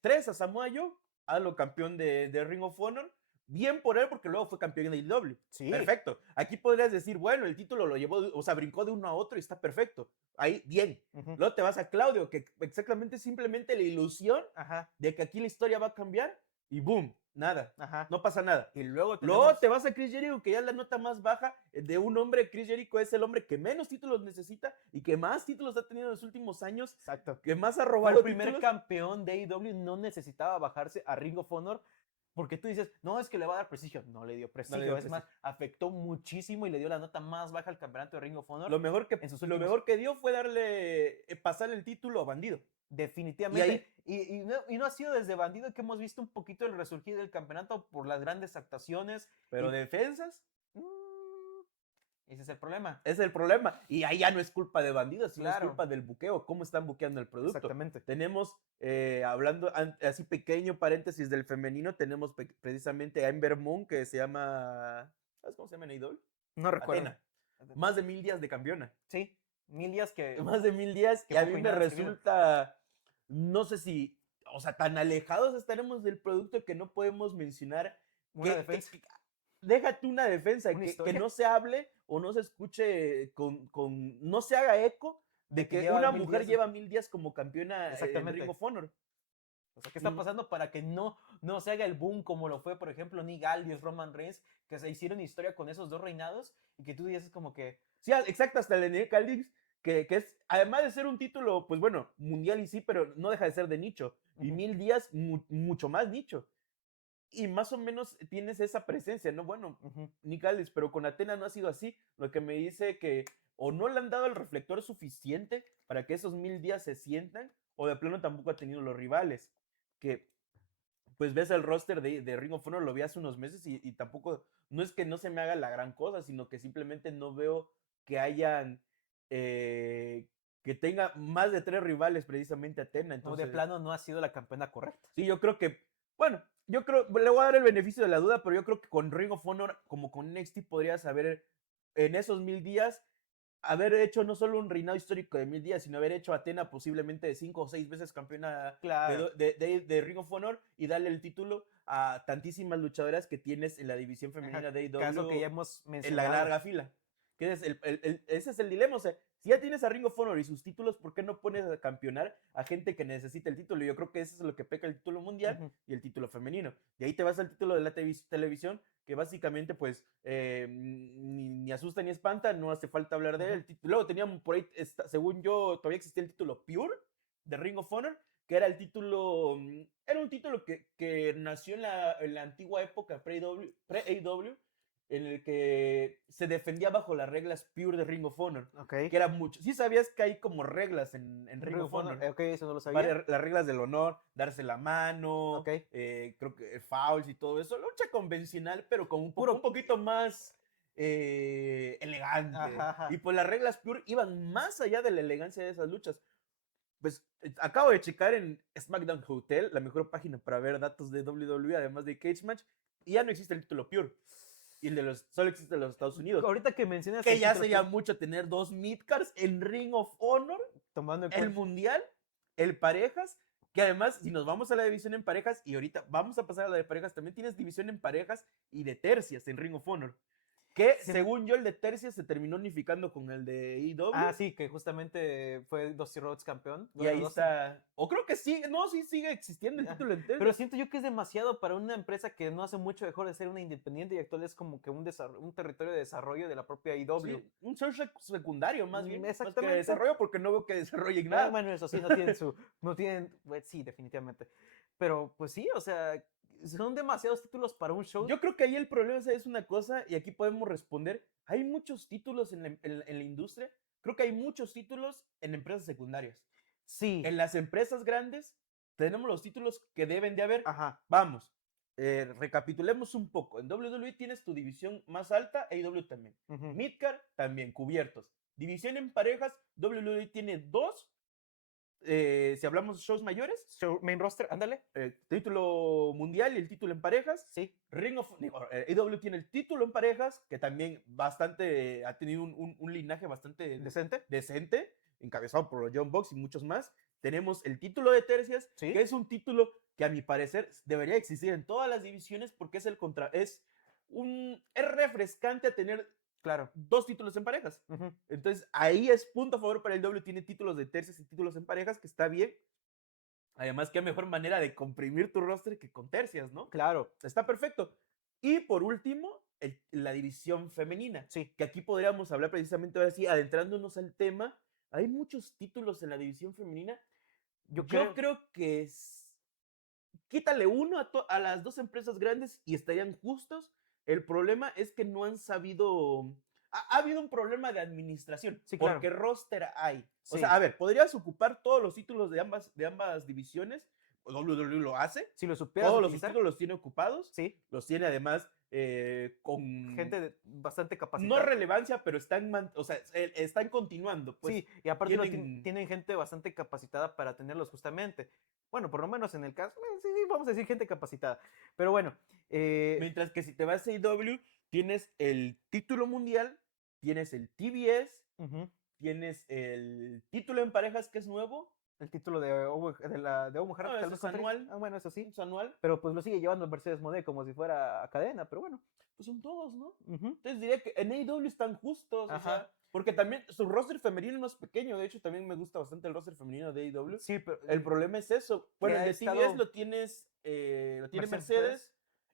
Traes a Samoa Joe, hazlo campeón de Ring of Honor, bien por él porque luego fue campeón de AEW. Sí. Perfecto. Aquí podrías decir, bueno, el título lo llevó, brincó de uno a otro y está perfecto. Ahí, bien. Luego te vas a Claudio, que exactamente simplemente la ilusión de que aquí la historia va a cambiar y boom, nada. No pasa nada. Y luego te vas a Chris Jericho, que ya es la nota más baja de un hombre. Chris Jericho es el hombre que menos títulos necesita y que más títulos ha tenido en los últimos años. Exacto. Que más ha robado. El primer campeón de AEW, no necesitaba bajarse a Ring of Honor. Porque tú dices, no, es que le va a dar prestigio. No le dio prestigio. Es más, afectó muchísimo y le dio la nota más baja al campeonato de Ring of Honor. Lo mejor que dio fue pasar el título a Bandido. Definitivamente. Y no ha sido desde Bandido que hemos visto un poquito el resurgir del campeonato por las grandes actuaciones. Pero defensas. Ese es el problema. Es el problema. Y ahí ya no es culpa de Bandido, sino es culpa del buqueo. ¿Cómo están buqueando el producto? Exactamente. Tenemos, hablando así pequeño paréntesis del femenino, tenemos precisamente a Ember Moon, que se llama... ¿Sabes cómo se llama en AEW? No recuerdo. Athena. Más de 1000 días de campeona. Sí, 1000 días que... Más de 1000 días. Y a mí me resulta... No sé si... O sea, tan alejados estaremos del producto que no podemos mencionar... Una defensa. Déjate una defensa, que no se hable o no se escuche no se haga eco de que una mujer lleva 1000 días como campeona en Ring of Honor. O sea, ¿qué está pasando para que no se haga el boom como lo fue, por ejemplo, Nick Aldis, Roman Reigns, que se hicieron historia con esos dos reinados y que tú dices como que... Sí, exacto, hasta el de Nick Aldis, que es, además de ser un título, pues bueno, mundial y sí, pero no deja de ser de nicho. Y 1000 días, mucho más nicho. y más o menos tienes esa presencia, ¿no? Bueno, Nick Aldis, pero con Athena no ha sido así, lo que me dice que o no le han dado el reflector suficiente para que esos 1000 días se sientan, o de plano tampoco ha tenido los rivales, que pues ves el roster de Ring of Honor, lo vi hace unos meses y tampoco, no es que no se me haga la gran cosa, sino que simplemente no veo que hayan, que tenga más de 3 rivales precisamente Athena. Entonces, no, de plano no ha sido la campeona correcta. Sí, yo creo que, bueno, yo creo, le voy a dar el beneficio de la duda, pero yo creo que con Ring of Honor, como con NXT, podrías haber, en esos 1000 días, haber hecho no solo un reinado histórico de 1000 días, sino haber hecho a Athena posiblemente de 5 o 6 veces campeona claro. de Ring of Honor y darle el título a tantísimas luchadoras que tienes en la división femenina de AEW. Caso que ya hemos mencionado. En la larga fila. Que es ese es el dilema. O sea, si ya tienes a Ring of Honor y sus títulos, ¿por qué no pones a campeonar a gente que necesita el título? Y yo creo que eso es lo que peca el título mundial y el título femenino. Y ahí te vas al título de la televisión, que básicamente, pues, ni asusta ni espanta, no hace falta hablar de él. Luego teníamos por ahí, según yo, todavía existía el título Pure de Ring of Honor, que era el título, era un título que nació en la antigua época pre-AEW, en el que se defendía bajo las reglas Pure de Ring of Honor. Okay. Que era mucho. Sí sabías que hay como reglas en Ring of Honor. Ok, eso no lo sabía. Las reglas del honor, darse la mano, okay. Creo que fouls y todo eso. Lucha convencional, pero con un poquito más elegante. Y pues las reglas Pure iban más allá de la elegancia de esas luchas. Pues acabo de checar en SmackDown Hotel, la mejor página para ver datos de WWE, además de Cage Match, y ya no existe el título Pure. Y solo existe en los Estados Unidos. Ahorita que mencionas que ya sería mucho tener 2 midcards en Ring of Honor, tomando en el mundial, el parejas, que además, si nos vamos a la división en parejas, y ahorita vamos a pasar a la de parejas, también tienes división en parejas y de tercias en Ring of Honor. Que según yo, el de tercias se terminó unificando con el de AEW. Ah, sí, que justamente fue Dusty Rhodes campeón. Y ahí está. O creo que sí, no, sí sigue existiendo el título en tercias. Pero siento yo que es demasiado para una empresa que no hace mucho mejor de ser una independiente y actual es como que un territorio de desarrollo de la propia AEW. Sí, un show secundario más bien. Exactamente. Más que desarrollo porque no veo que desarrollen nada. Bueno, eso sí, no tienen, pues, sí, definitivamente. Pero pues sí, o sea, son demasiados títulos para un show. Yo creo que ahí el problema es una cosa, y aquí podemos responder. Hay muchos títulos en la industria. Creo que hay muchos títulos en empresas secundarias. Sí. En las empresas grandes tenemos los títulos que deben de haber. Ajá. Vamos, recapitulemos un poco. En WWE tienes tu división más alta, AEW también. Midcard también, cubiertos. División en parejas, WWE tiene 2. Si hablamos de shows mayores, main roster, ándale. Título mundial y el título en parejas. Sí. AEW tiene el título en parejas, que también ha tenido un linaje bastante decente, encabezado por los Young Bucks y muchos más. Tenemos el título de tercias, que es un título que a mi parecer debería existir en todas las divisiones porque es refrescante tener 2 títulos en parejas. Entonces, ahí es punto a favor para el W. Tiene títulos de tercias y títulos en parejas, que está bien. Además, qué mejor manera de comprimir tu roster que con tercias, ¿no? Claro. Está perfecto. Y por último, la división femenina. Sí. Que aquí podríamos hablar precisamente ahora sí, adentrándonos al tema. Hay muchos títulos en la división femenina. Yo creo que quítale uno a las 2 empresas grandes y estarían justos. El problema es que no han sabido. Ha habido un problema de administración. Sí, claro. Porque roster hay. Sí. O sea, a ver, podrías ocupar todos los títulos de ambas divisiones. WWE lo hace. Si lo supieras todos los títulos los tiene ocupados. Sí. Los tiene además con gente bastante capacitada. No relevancia, pero están continuando. Pues, sí, y aparte tienen gente bastante capacitada para tenerlos justamente. Bueno, por lo menos en el caso, sí, vamos a decir gente capacitada. Pero bueno. Mientras que si te vas a AEW, tienes el título mundial, tienes el TBS, tienes el título en parejas que es nuevo. El título de Owen Hart. No, eso es anual. Bueno, eso sí. Es anual. Pero pues lo sigue llevando Mercedes Moné como si fuera cadena, pero bueno. Pues son todos, ¿no? Entonces diría que en AEW están justos, o sea, porque también su roster femenino no es pequeño. De hecho, también me gusta bastante el roster femenino de AEW. Sí, pero el problema es eso. Bueno, el de TBS lo tiene Mercedes.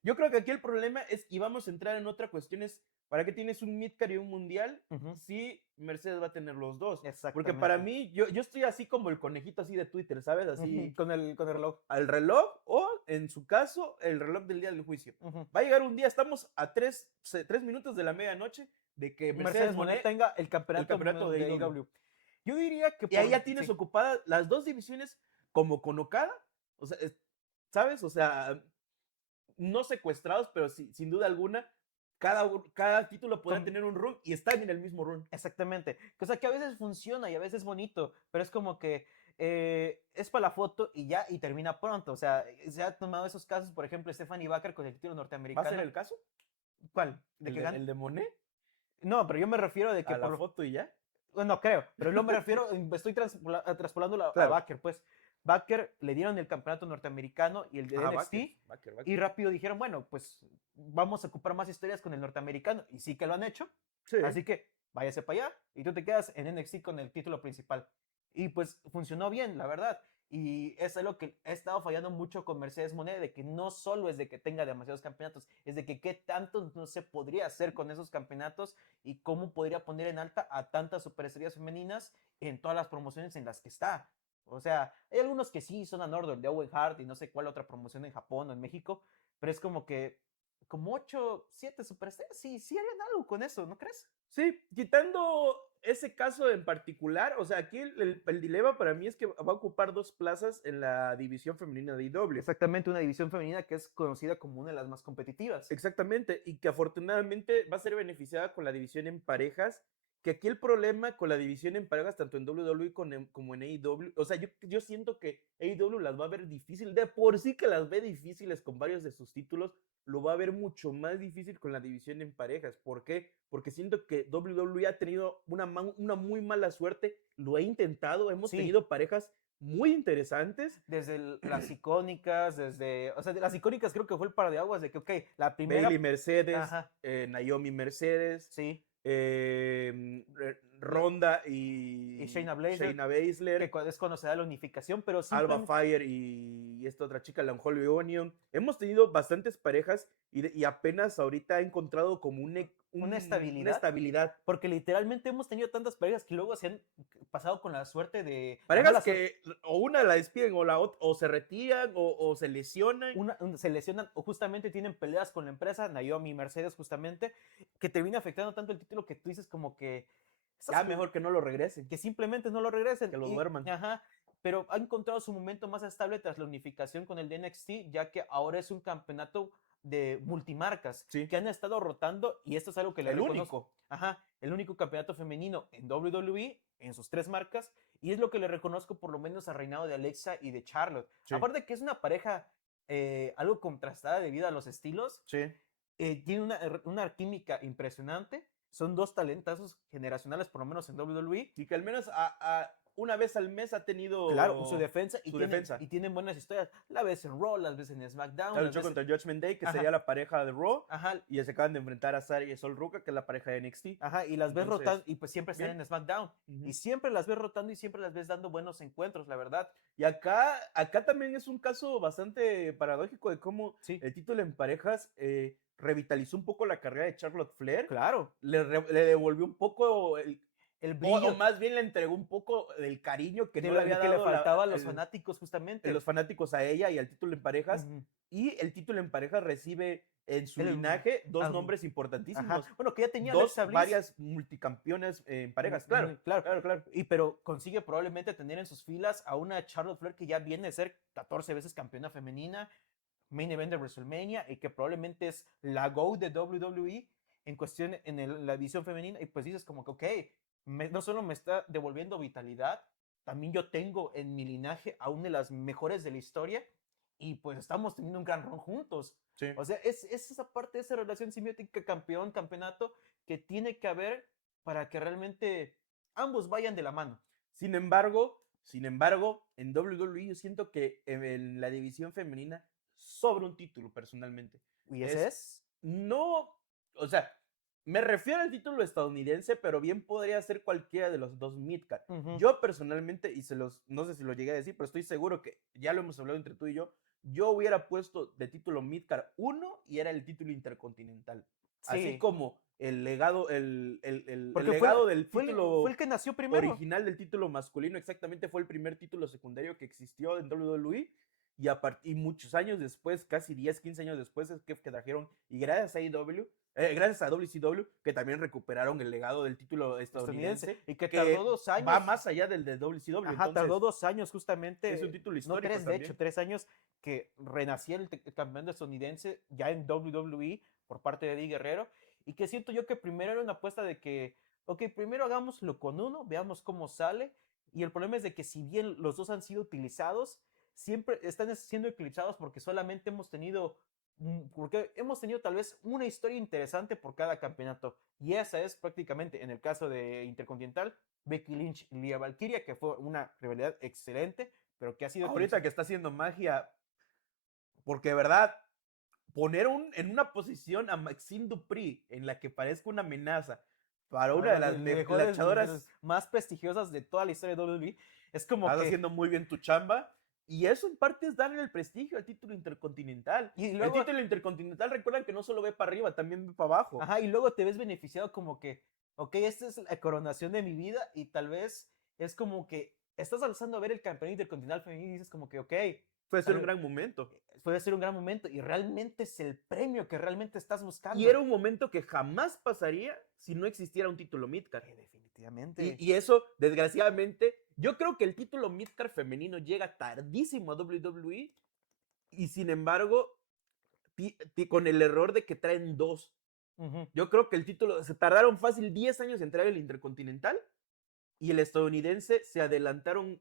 Yo creo que aquí el problema es, y vamos a entrar en otra cuestión, es ¿para qué tienes un midcard y un mundial si Mercedes va a tener los dos? Porque para mí, yo estoy así como el conejito así de Twitter, ¿sabes? Así con el reloj. Al reloj o, en su caso, el reloj del día del juicio. Va a llegar un día, estamos a 3 minutos de la medianoche de que Mercedes Monet tenga el campeonato de AEW. Yo diría que... Y ahí ya tienes ocupadas las dos divisiones como con Okada, o sea, ¿sabes? O sea, no secuestrados, pero sí, sin duda alguna, cada título puede tener un run y están en el mismo run. Exactamente. O sea, que a veces funciona y a veces es bonito, pero es como que es para la foto y ya, y termina pronto. O sea, se ha tomado esos casos, por ejemplo, Stephanie Baker con el título norteamericano. ¿Va a ser el caso? ¿Cuál? ¿El de Monet? No, pero yo me refiero de que... ¿A la foto y ya? No creo, pero yo me refiero, estoy traspolando a Baker, pues. Baker le dieron el campeonato norteamericano y el de NXT Baker. Y rápido dijeron, bueno, pues vamos a ocupar más historias con el norteamericano y sí que lo han hecho, así que váyase para allá y tú te quedas en NXT con el título principal. Y pues funcionó bien, la verdad. Y es algo que he estado fallando mucho con Mercedes Moné, de que no solo es de que tenga demasiados campeonatos, es de que qué tanto no se podría hacer con esos campeonatos y cómo podría poner en alta a tantas superestrellas femeninas en todas las promociones en las que está. O sea, hay algunos que sí son a Nordor, de Owen Hart y no sé cuál otra promoción en Japón o en México, pero es como que, como 8, 7 superestrellas, sí harían algo con eso, ¿no crees? Sí, quitando ese caso en particular, o sea, aquí el dilema para mí es que va a ocupar 2 plazas en la división femenina de IW. Exactamente, una división femenina que es conocida como una de las más competitivas. Exactamente, y que afortunadamente va a ser beneficiada con la división en parejas, que aquí el problema con la división en parejas, tanto en WWE como en AEW, o sea, yo siento que AEW las va a ver difícil, de por sí que las ve difíciles con varios de sus títulos, lo va a ver mucho más difícil con la división en parejas. ¿Por qué? Porque siento que WWE ha tenido una muy mala suerte, lo ha intentado, hemos tenido parejas muy interesantes. Desde las icónicas, o sea, de las icónicas creo que fue el par de aguas de que, ok, la primera... Bayley Mercedes, Naomi Mercedes. Sí. Ronda y Shayna Baszler, que es conocida la unificación, pero Alba Fire y esta otra chica, la Unholy Onion. Hemos tenido bastantes parejas y apenas ahorita ha encontrado como una estabilidad. Porque literalmente hemos tenido tantas parejas que luego se han pasado con la suerte de... Parejas que o una la despiden o la otra, o se retiran o se lesionan. Se lesionan o justamente tienen peleas con la empresa, Naomi y Mercedes justamente, que termina afectando tanto el título que tú dices como que... Ya mejor que no lo regresen. Que simplemente no lo regresen. Que lo duerman. Pero ha encontrado su momento más estable tras la unificación con el de NXT, ya que ahora es un campeonato de multimarcas que han estado rotando y esto es algo que le reconozco. El único campeonato femenino en WWE, en sus 3 marcas, y es lo que le reconozco por lo menos al reinado de Alexa y de Charlotte. Aparte que es una pareja algo contrastada debido a los estilos, tiene una química impresionante, son 2 talentazos generacionales por lo menos en WWE. Y que al menos una vez al mes ha tenido su defensa y tienen buenas historias. La ves en Raw, las ves en SmackDown. La luchó contra Judgment Day, que sería la pareja de Raw. Y se acaban de enfrentar a Sarah y Sol Ruka, que es la pareja de NXT. Y las ves rotando y pues siempre están en SmackDown. Y siempre las ves rotando y siempre las ves dando buenos encuentros, la verdad. Y acá también es un caso bastante paradójico de cómo el título en parejas revitalizó un poco la carrera de Charlotte Flair. Claro. Le devolvió un poco el brillo. O más bien le entregó un poco del cariño que no le había dado. Que le faltaba a los fanáticos justamente. Los fanáticos a ella y al título en parejas. Y el título en parejas recibe en su linaje 2 nombres importantísimos. Bueno, que ya tenía varias multicampeones en parejas, claro. Pero consigue probablemente tener en sus filas a una Charlotte Flair que ya viene a ser 14 veces campeona femenina, main event de WrestleMania y que probablemente es la GOAT de WWE en cuestión en la división femenina. Y pues dices como que, ok, no solo me está devolviendo vitalidad, también yo tengo en mi linaje a una de las mejores de la historia y pues estamos teniendo un gran run juntos. O sea, es esa parte de esa relación simbiótica campeonato que tiene que haber para que realmente ambos vayan de la mano. Sin embargo, en WWE yo siento que en la división femenina sobra un título personalmente. ¿Y ese es? No, o sea, Me refiero al título estadounidense, pero bien podría ser cualquiera de los dos midcard. Yo personalmente, no sé si lo llegué a decir, pero estoy seguro que ya lo hemos hablado entre tú y yo hubiera puesto de título midcard 1 y era el título intercontinental. Sí. Así como el legado, el legado del título fue el que nació primero. Original del título masculino, exactamente, fue el primer título secundario que existió en WWE. Y muchos años después, casi 10, 15 años después, es que trajeron, y gracias a gracias a WCW, que también recuperaron el legado del título estadounidense. Y que tardó 2 años. Va más allá del de WCW. Ajá, entonces, tardó 2 años justamente. Es un título histórico. No 3, de hecho, 3 años que renacía el campeón estadounidense ya en WWE por parte de Eddie Guerrero. Y que siento yo que primero era una apuesta de que, ok, primero hagámoslo con uno, veamos cómo sale. Y el problema es de que si bien los dos han sido utilizados, siempre están siendo eclipsados porque solamente hemos tenido tal vez una historia interesante por cada campeonato. Y esa es prácticamente, en el caso de Intercontinental, Becky Lynch y Lía Valkyria, que fue una rivalidad excelente, pero que ha sido... Ahorita que está haciendo magia, porque de verdad, poner en una posición a Maxine Dupri en la que parezca una amenaza para una de las luchadoras más prestigiosas de toda la historia de WWE, es como estás haciendo muy bien tu chamba. Y eso en parte es darle el prestigio al título intercontinental. Y luego, el título intercontinental, recuerdan que no solo ve para arriba, también ve para abajo. Ajá, y luego te ves beneficiado como que, ok, esta es la coronación de mi vida y tal vez es como que estás alzando a ver el campeón intercontinental femenino y dices como que, ok. Puede ser un gran momento. Puede ser un gran momento y realmente es el premio que realmente estás buscando. Y era un momento que jamás pasaría si no existiera un título midcard. Definitivamente. Y eso, desgraciadamente, yo creo que el título midcard femenino llega tardísimo a WWE y sin embargo, con el error de que traen dos. Yo creo que el título, se tardaron fácil 10 años en traer el intercontinental y el estadounidense se adelantaron,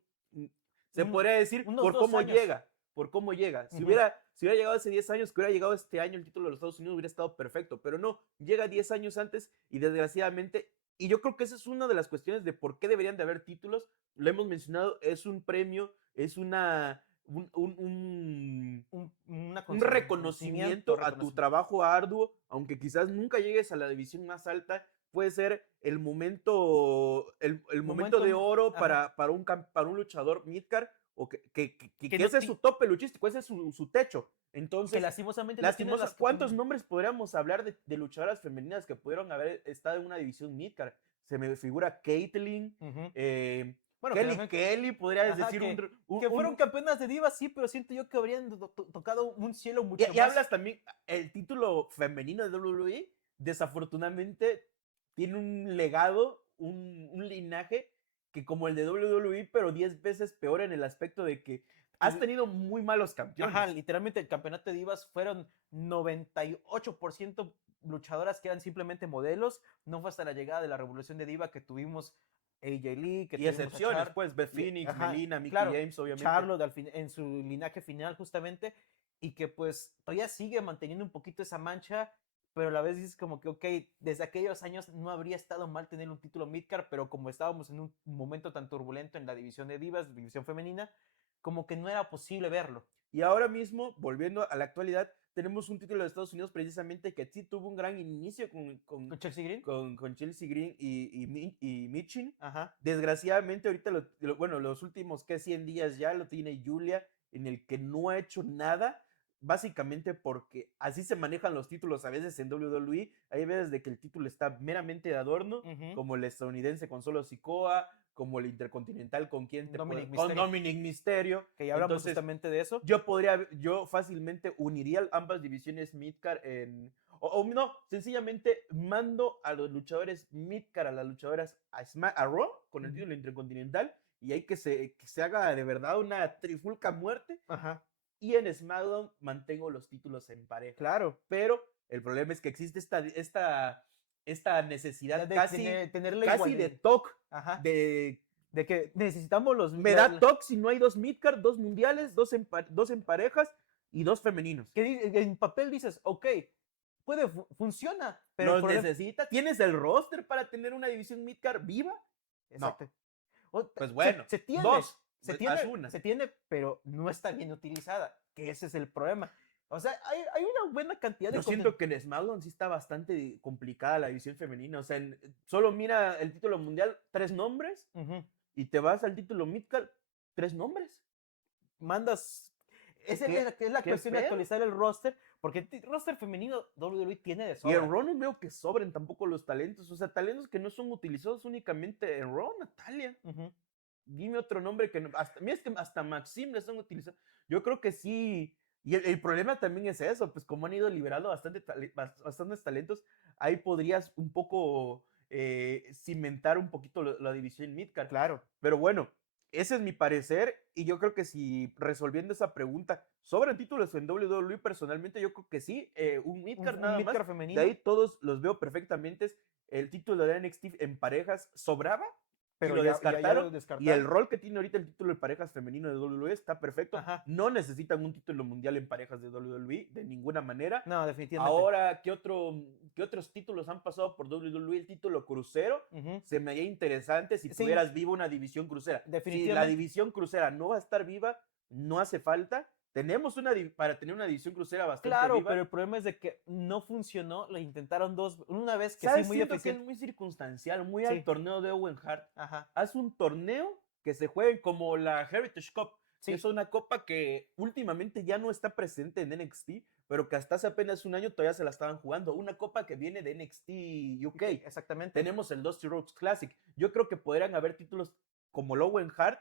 se podría decir, por cómo llega. Por cómo llega. Si hubiera llegado hace 10 años, que hubiera llegado este año el título de los Estados Unidos, hubiera estado perfecto. Pero no, llega 10 años antes y desgraciadamente, y yo creo que esa es una de las cuestiones de por qué deberían de haber títulos. Lo hemos mencionado, es un premio, es un reconocimiento a tu trabajo arduo, aunque quizás nunca llegues a la división más alta. Puede ser el momento de oro para un luchador midcard, o que ese es su tope luchístico, ese es su techo. Entonces, que lastimosamente ¿cuántos nombres podríamos hablar de luchadoras femeninas que pudieron haber estado en una división midcard? Se me figura Caitlyn, Kelly, podría decir que fueron campeonas de divas, sí, pero siento yo que habrían tocado un cielo mucho más. Y hablas también, el título femenino de WWE, desafortunadamente, tiene un legado, un linaje que como el de WWE, pero 10 veces peor en el aspecto de que has tenido muy malos campeones. Ajá, literalmente el campeonato de divas fueron 98% luchadoras que eran simplemente modelos. No fue hasta la llegada de la revolución de diva que tuvimos AJ Lee, que y excepciones, pues, Beth Phoenix, Melina, Mickie James, obviamente. Charlotte en su linaje final, justamente, y que pues todavía sigue manteniendo un poquito esa mancha, pero a la vez dices como que, ok, desde aquellos años no habría estado mal tener un título midcard, pero como estábamos en un momento tan turbulento en la división de divas, división femenina, como que no era posible verlo. Y ahora mismo, volviendo a la actualidad, tenemos un título de Estados Unidos precisamente que sí tuvo un gran inicio con Chelsea Green, con Chelsea Green y Michin. Ajá. Desgraciadamente ahorita, los últimos 100 días ya lo tiene Julia, en el que no ha hecho nada, básicamente porque así se manejan los títulos a veces en WWE. Hay veces de que el título está meramente de adorno, como el estadounidense con Solo Sikoa, como el intercontinental con Dominic Mysterio, que ya hablamos justamente de eso. Yo fácilmente uniría ambas divisiones midcard no, sencillamente mando a los luchadores midcard, a las luchadoras a Raw con el título intercontinental, y hay que se haga de verdad una trifulca muerte. Ajá. Y en SmackDown mantengo los títulos en pareja. Claro. Pero el problema es que existe esta necesidad casi de TOC. Ajá. De que necesitamos los... Me da TOC si no hay 2 midcard, 2 mundiales, 2 en parejas y 2 femeninos. Que en papel dices, ok, funciona. Pero necesita. ¿Tienes el roster para tener una división midcard viva? Exacto. No. Pues bueno, se tiene. 2. Se tiene, pero no está bien utilizada, que ese es el problema. O sea, hay una buena cantidad de... Yo siento que en SmackDown sí está bastante complicada la división femenina. O sea, solo mira el título mundial, 3 nombres, y te vas al título Midcard, 3 nombres. Mandas... Es la cuestión de actualizar el roster, porque el roster femenino WWE tiene de sobra. Y en Raw no veo que sobren tampoco los talentos. O sea, talentos que no son utilizados únicamente en Raw, Natalia. Dime otro nombre que no. Mira, es que hasta Maxim le están utilizando. Yo creo que sí. Y el problema también es eso, pues como han ido liberando bastantes talentos, ahí podrías un poco cimentar un poquito la división Midcard. Claro. Pero bueno, ese es mi parecer, y yo creo que si resolviendo esa pregunta, ¿sobran títulos en WWE? Personalmente yo creo que sí, un Midcard nada más. Femenino. De ahí todos los veo perfectamente. El título de NXT en parejas sobraba, pero lo descartaron, y el rol que tiene ahorita el título de parejas femenino de WWE está perfecto. No necesitan un título mundial en parejas de WWE de ninguna manera. No, definitivamente. Ahora, ¿qué otros títulos han pasado por WWE? El título crucero se me haría interesante si tuvieras viva una división crucera. Si la división crucera no va a estar viva, no hace falta. Tenemos para tener una división crucera bastante viva. Claro, pero el problema es de que no funcionó, lo intentaron una vez que sí, muy eficiente. Que es muy circunstancial, muy al torneo de Owen Hart. Haz un torneo que se juegue como la Heritage Cup. Es una copa que últimamente ya no está presente en NXT, pero que hasta hace apenas un año todavía se la estaban jugando. Una copa que viene de NXT UK. Exactamente. Tenemos el Dusty Rhodes Classic. Yo creo que podrían haber títulos como el Owen Hart,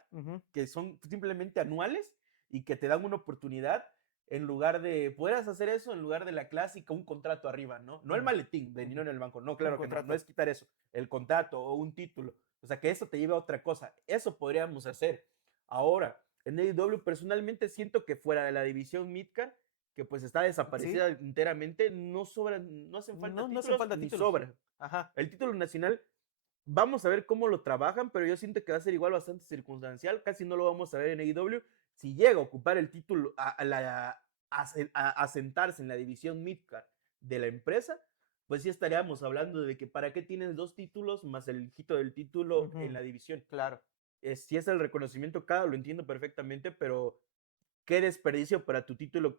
que son simplemente anuales, y que te dan una oportunidad en lugar de, podrías hacer eso en lugar de la clásica, un contrato arriba, ¿no? No el maletín de dinero en el banco, no, claro que no es quitar eso, el contrato o un título, o sea, que eso te lleve a otra cosa, eso podríamos hacer. Ahora, en AEW personalmente siento que fuera de la división Midcard, que pues está desaparecida enteramente, no sobran, no hacen falta títulos, hacen falta ni títulos. sobra. El título nacional, vamos a ver cómo lo trabajan, pero yo siento que va a ser igual bastante circunstancial, casi no lo vamos a ver en AEW. Si llega a ocupar el título, a sentarse en la división Midcard de la empresa, pues sí estaríamos hablando de que para qué tienes 2 títulos más el hito del título en la división. Claro. Si es el reconocimiento cada, lo entiendo perfectamente, pero qué desperdicio para tu título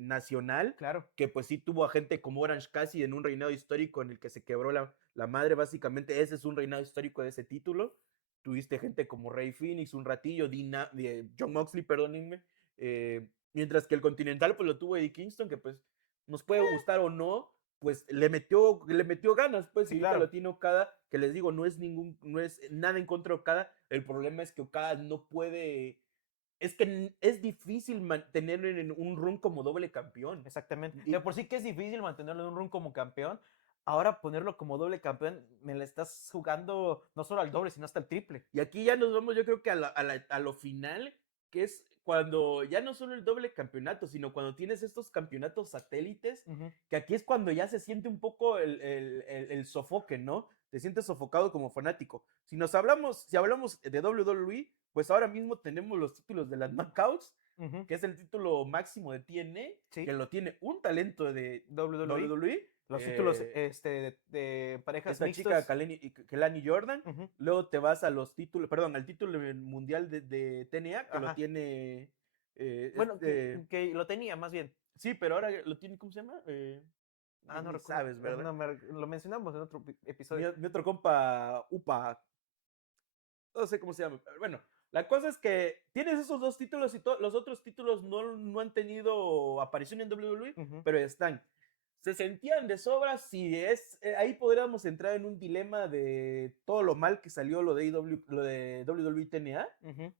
nacional. Claro. Que pues sí tuvo a gente como Orange Cassidy en un reinado histórico en el que se quebró la madre, básicamente. Ese es un reinado histórico de ese título. Tuviste gente como Rey Phoenix un ratillo, Jon Moxley, perdónenme. Mientras que el Continental pues lo tuvo Eddie Kingston, que pues nos puede gustar o no, pues le metió ganas, pues, y claro. Lo tiene Okada, que les digo, no es nada en contra de Okada. El problema es que Okada no puede, es que es difícil mantenerlo en un run como doble campeón. Exactamente. De por sí que es difícil mantenerlo en un run como campeón. Ahora ponerlo como doble campeón, me la estás jugando no solo al doble, sino hasta el triple. Y aquí ya nos vamos, yo creo que a lo final, que es cuando ya no solo el doble campeonato, sino cuando tienes estos campeonatos satélites, que aquí es cuando ya se siente un poco el sofoque, ¿no? Te sientes sofocado como fanático. Si hablamos de WWE, pues ahora mismo tenemos los títulos de las Knockouts, que es el título máximo de TNA, que lo tiene un talento de WWE. Los títulos de parejas esta mixtos. Chica Kelani Jordan. Luego te vas a los títulos, al título mundial de TNA, que lo tiene. Bueno, que lo tenía más bien. Sí, pero ahora lo tiene, ¿cómo se llama? No recuerdo. Sabes, ¿verdad? Lo mencionamos en otro episodio. Mi otro compa, Upa. No sé cómo se llama. Bueno, la cosa es que tienes esos 2 títulos y los otros títulos no han tenido aparición en WWE, pero están. Se sentían de sobra. Si ahí podríamos entrar en un dilema de todo lo mal que salió lo de WWE TNA,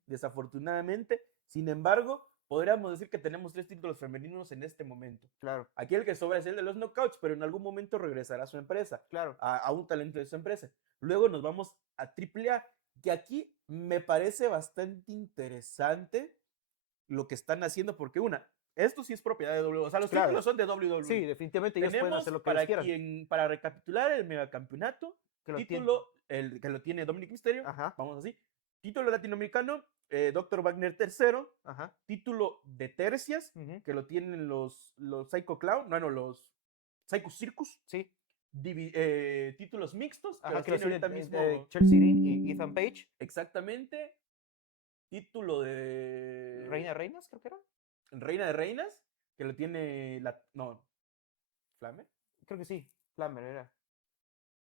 desafortunadamente. Sin embargo, podríamos decir que tenemos 3 títulos femeninos en este momento. Claro. Aquí el que sobra es el de los Knockouts, pero en algún momento regresará a su empresa. Claro. A un talento de su empresa. Luego nos vamos a AAA, que aquí me parece bastante interesante lo que están haciendo, porque esto sí es propiedad de WWE. O sea, los títulos son de WWE. Sí, definitivamente ellos pueden hacer lo que quieran. Para recapitular el megacampeonato, que lo tiene Dominic Mysterio, vamos así. Título latinoamericano, Dr. Wagner III. Título de tercias, que lo tienen los Psycho Clown, los Psycho Circus. Sí. Títulos mixtos, que los tiene ahorita mismo Chelsea Green y Ethan Page. Exactamente. Título de Reina de Reinas, creo que era. Reina de Reinas, que lo tiene no, ¿Flamer? Creo que sí, Flamer era.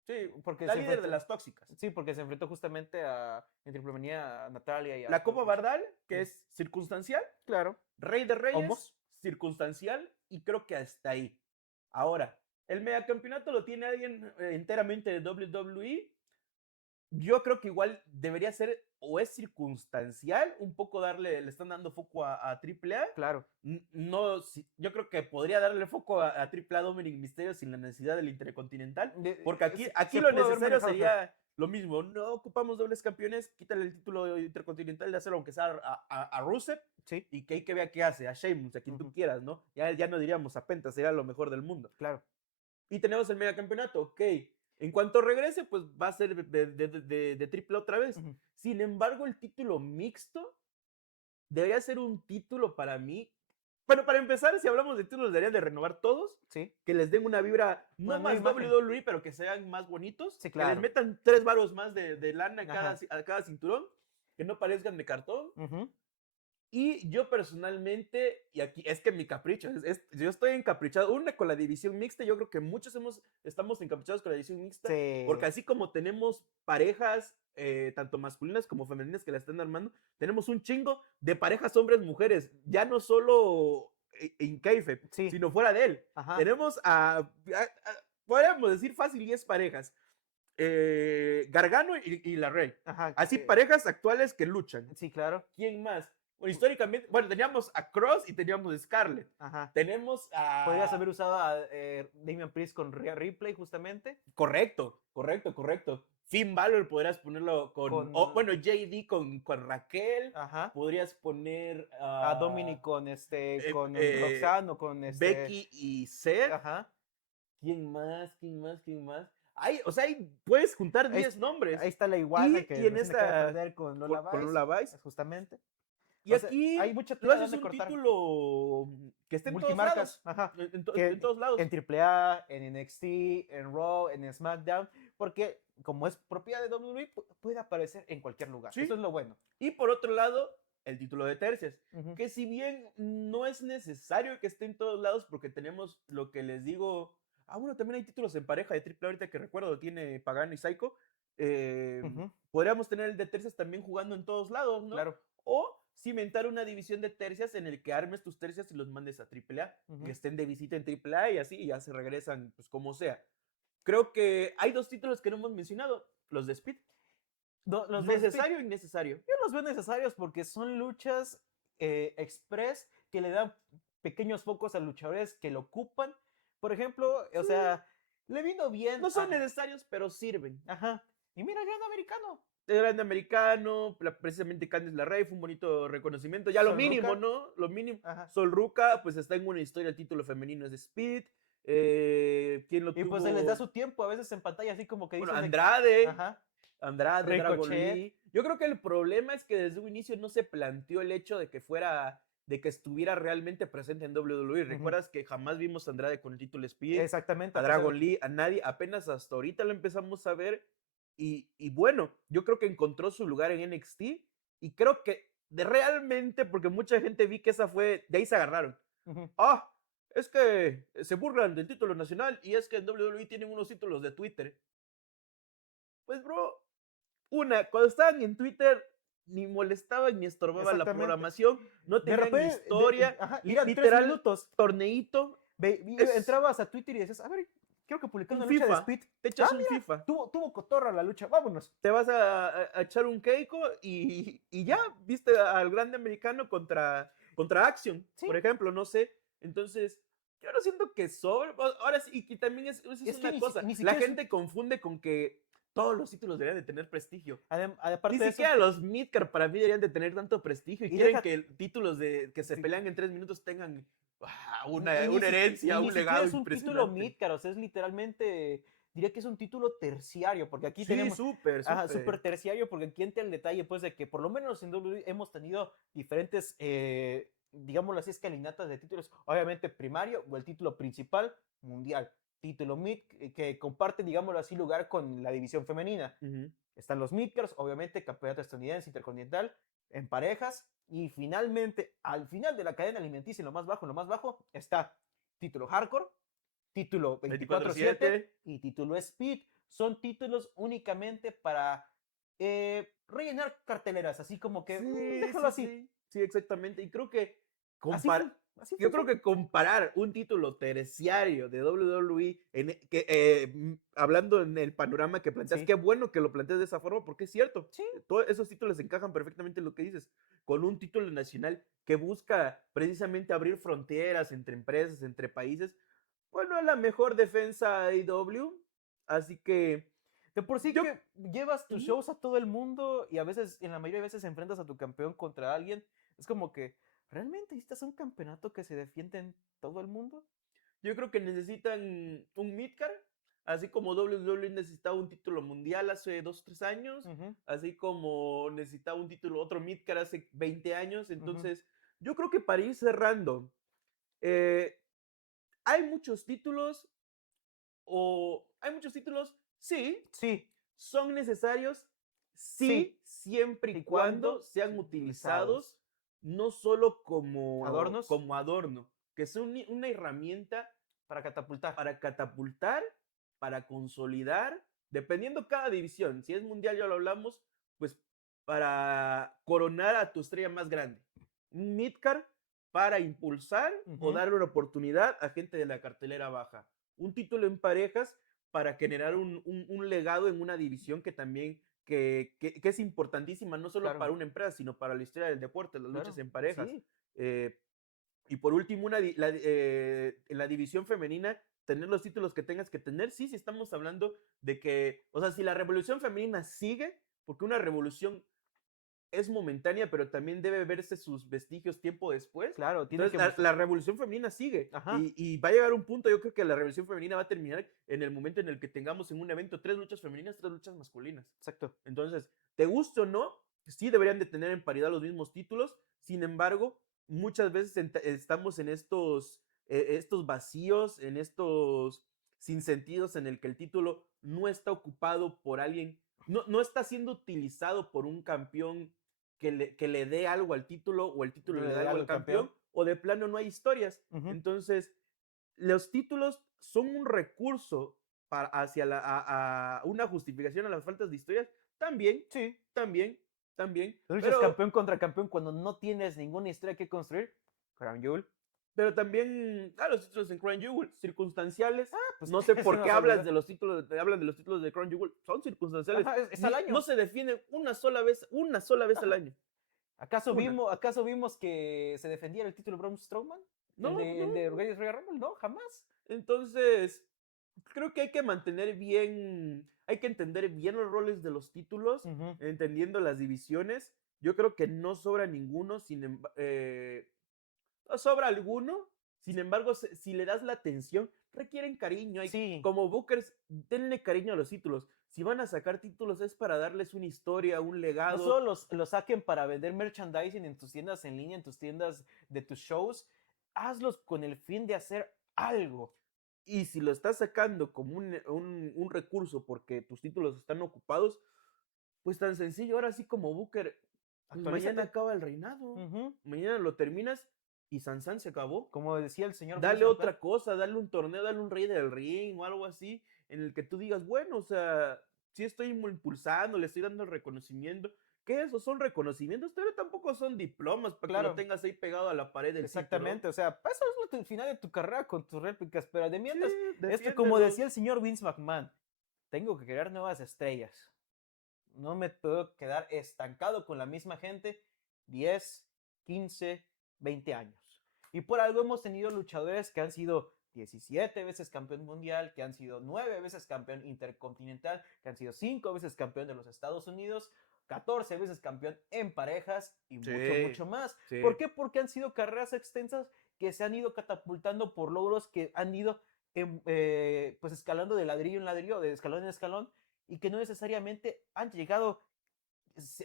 Sí, porque la líder de las tóxicas. Sí, porque se enfrentó justamente en triple manía a Natalia y a... La Copa Bardal, que es circunstancial. Claro. Rey de Reyes, circunstancial, y creo que hasta ahí. Ahora, el megacampeonato lo tiene alguien enteramente de WWE. Yo creo que igual debería ser o es circunstancial, un poco le están dando foco a AAA. Claro. No, yo creo que podría darle foco a AAA Dominic Mysterio sin la necesidad del Intercontinental, porque aquí lo necesario sería lo mismo. No ocupamos dobles campeones, quítale el título Intercontinental de hacerlo, aunque sea a Rusev, sí, y que vea qué hace, a Sheamus, a quien tú quieras, ¿no? Ya no diríamos a Penta, sería lo mejor del mundo. Claro. Y tenemos el megacampeonato, ok. En cuanto regrese, pues va a ser de triple otra vez. Sin embargo, el título mixto debería ser un título para mí. Bueno, para empezar, si hablamos de títulos, deberían de renovar todos. Sí. Que les den una vibra, no más WWE, pero que sean más bonitos. Sí, claro. Que les metan 3 varos más de lana a cada cinturón. Que no parezcan de cartón. Y yo personalmente, y aquí es que mi capricho, yo estoy encaprichado, con la división mixta, yo creo que muchos estamos encaprichados con la división mixta, sí. Porque así como tenemos parejas, tanto masculinas como femeninas que la están armando, tenemos un chingo de parejas hombres-mujeres, ya no solo en kayfabe, sí. Sino fuera de él. Tenemos podríamos decir fácil 10 parejas. Gargano y la Rey. Así parejas actuales que luchan. Sí, claro. ¿Quién más? Bueno, históricamente, teníamos a Cross y teníamos a Scarlett. Tenemos a... Podrías haber usado a Damian Priest con Rhea Ripley, justamente. Correcto. Finn Balor podrías ponerlo con JD con Raquel. Podrías poner a Dominic con Roxanne o con Becky y Seth. ¿Quién más? Ahí puedes juntar 10 nombres. Ahí está la iguana que en esta perder con Lola Vice. Justamente. Y aquí hay mucha tú haces un título que esté en todos lados. En todos lados. En AAA, en NXT, en Raw, en SmackDown. Porque como es propiedad de WWE, puede aparecer en cualquier lugar. ¿Sí? Eso es lo bueno. Y por otro lado, el título de tercias. Que si bien no es necesario que esté en todos lados, porque tenemos lo que les digo... bueno, también hay títulos en pareja de AAA ahorita que recuerdo, tiene Pagano y Psycho. Podríamos tener el de tercias también jugando en todos lados, ¿no? Claro. O cimentar una división de tercias en el que armes tus tercias y los mandes a AAA, que estén de visita en AAA y así, y ya se regresan, pues como sea. Creo que hay 2 títulos que no hemos mencionado, los de Speed. Los ¿Necesario o innecesario? Yo los veo necesarios porque son luchas express que le dan pequeños focos a luchadores que lo ocupan. Por ejemplo, o sea, le vino bien. No son necesarios, pero sirven. Y mira, Gran Americano. Grande americano, precisamente Candice LeRae fue un bonito reconocimiento, ya lo mínimo, ¿no? Lo mínimo. Sol Ruca, pues está en una historia, el título femenino es de Speed. ¿Quién lo tuvo? Y pues se les da su tiempo a veces en pantalla, así como que dicen. Andrade. Andrade, Dragon Lee. Yo creo que el problema es que desde un inicio no se planteó el hecho de que estuviera realmente presente en WWE. ¿Recuerdas que jamás vimos a Andrade con el título Speed? Exactamente. A Dragon Lee, a nadie, apenas hasta ahorita lo empezamos a ver. Y bueno, yo creo que encontró su lugar en NXT y creo que realmente, porque mucha gente vi que de ahí se agarraron. Es que se burlan del título nacional y es que en WWE tienen unos títulos de Twitter. Pues bro, cuando estaban en Twitter ni molestaban ni estorbaban la programación, no tenían historia, literal 3 minutos. Torneito. Entrabas a Twitter y decías, a ver, creo que publicando una lucha de Speed. Te echas un FIFA. Tuvo cotorra la lucha, vámonos. Te vas a echar un Keiko y ya viste al grande americano contra Action, por ejemplo, no sé. Entonces, yo no siento que sobre. Ahora sí, y también es una cosa. La gente confunde con que todos los títulos deberían de tener prestigio. Ni siquiera los midcard para mí deberían de tener tanto prestigio. Y quieren que títulos que se pelean en 3 minutos tengan una herencia, un legado es un título midcard, o sea, es literalmente, diría que es un título terciario, porque aquí tenemos... súper terciario, porque aquí entra el detalle, pues, de que por lo menos en WWE hemos tenido diferentes, digámoslo así, escalinatas de títulos, obviamente primario o el título principal mundial, título mid, que comparte, digámoslo así, lugar con la división femenina. Están los midcards, obviamente, campeonato estadounidense, intercontinental, en parejas. Y finalmente, al final de la cadena alimenticia, en lo más bajo, está título hardcore, título 24/7 y título speed. Son títulos únicamente para rellenar carteleras, así como que déjalo así. Sí, exactamente. Y creo que yo creo que comparar un título terciario de WWE, hablando en el panorama que planteas, qué bueno que lo plantees de esa forma, porque es cierto, todos esos títulos encajan perfectamente en lo que dices, con un título nacional que busca precisamente abrir fronteras entre empresas, entre países. Bueno, es la mejor defensa AEW, así que de por sí que llevas tus shows a todo el mundo y a veces, en la mayoría de veces, enfrentas a tu campeón contra alguien. Es como que, ¿realmente necesitas un campeonato que se defiende en todo el mundo? Yo creo que necesitan un midcard, así como WWE necesitaba un título mundial hace 2 o 3 años, así como necesitaba un título, otro midcard hace 20 años. Entonces, yo creo que para ir cerrando, hay muchos títulos, sí. Son necesarios, sí, siempre y cuando sean utilizados no solo como adorno, que es una herramienta para catapultar, para consolidar, dependiendo cada división. Si es mundial, ya lo hablamos, pues para coronar a tu estrella más grande. Un midcard para impulsar o darle una oportunidad a gente de la cartelera baja. Un título en parejas para generar un legado en una división que también que es importantísima, no solo para una empresa, sino para la historia del deporte, las luchas en parejas. Y por último, en la división femenina, tener los títulos que tengas que tener. Sí, estamos hablando de que, o sea, si la revolución femenina sigue, porque una revolución es momentánea, pero también debe verse sus vestigios tiempo después. Claro, entonces la revolución femenina sigue. Y va a llegar un punto, yo creo que la revolución femenina va a terminar en el momento en el que tengamos en un evento 3 luchas femeninas, 3 luchas masculinas. Exacto. Entonces, te guste o no, sí deberían de tener en paridad los mismos títulos. Sin embargo, muchas veces estamos en estos vacíos, en estos sinsentidos en el que el título no está ocupado por alguien, no está siendo utilizado por un campeón que le dé algo al título, o el título le da algo al campeón, o de plano no hay historias. Entonces, los títulos son un recurso hacia a una justificación a las faltas de historias. También. Luchas campeón contra campeón cuando no tienes ninguna historia que construir. Crown Jewel. Pero también, los títulos en Crown Jewel, circunstanciales. Pues no sé por qué hablan de los títulos de Crown Jewel. Son circunstanciales. Es al año. No se definen una sola vez al año. ¿Acaso vimos que se defendía el título Braun Strowman? No, ¿El de Royal Rumble? No, jamás. Entonces, creo que hay que entender bien los roles de los títulos, entendiendo las divisiones. Yo creo que no sobra ninguno, no sobra alguno. Sin embargo, si le das la atención, requieren cariño. Como bookers, denle cariño a los títulos. Si van a sacar títulos es para darles una historia, un legado. No solo los saquen para vender merchandising en tus tiendas en línea, en tus tiendas de tus shows. Hazlos con el fin de hacer algo. Y si lo estás sacando como un recurso porque tus títulos están ocupados, pues tan sencillo, ahora sí como booker, pues mañana acaba el reinado. Mañana lo terminas y Sansan se acabó. Como decía el señor. Dale otra cosa, dale un torneo, dale un rey del ring o algo así, en el que tú digas, bueno, o sea, sí estoy impulsando, le estoy dando el reconocimiento. ¿Qué es eso? Son reconocimientos, pero tampoco son diplomas para que lo tengas ahí pegado a la pared del Exactamente, título. O sea, eso es el final de tu carrera con tus réplicas, pero de mientras, esto como decía el señor Vince McMahon, tengo que crear nuevas estrellas. No me puedo quedar estancado con la misma gente 10, 15, 20 años. Y por algo hemos tenido luchadores que han sido 17 veces campeón mundial, que han sido 9 veces campeón intercontinental, que han sido 5 veces campeón de los Estados Unidos, 14 veces campeón en parejas y mucho más. ¿Por qué? Porque han sido carreras extensas que se han ido catapultando por logros que han ido pues escalando de ladrillo en ladrillo, de escalón en escalón, y que no necesariamente han llegado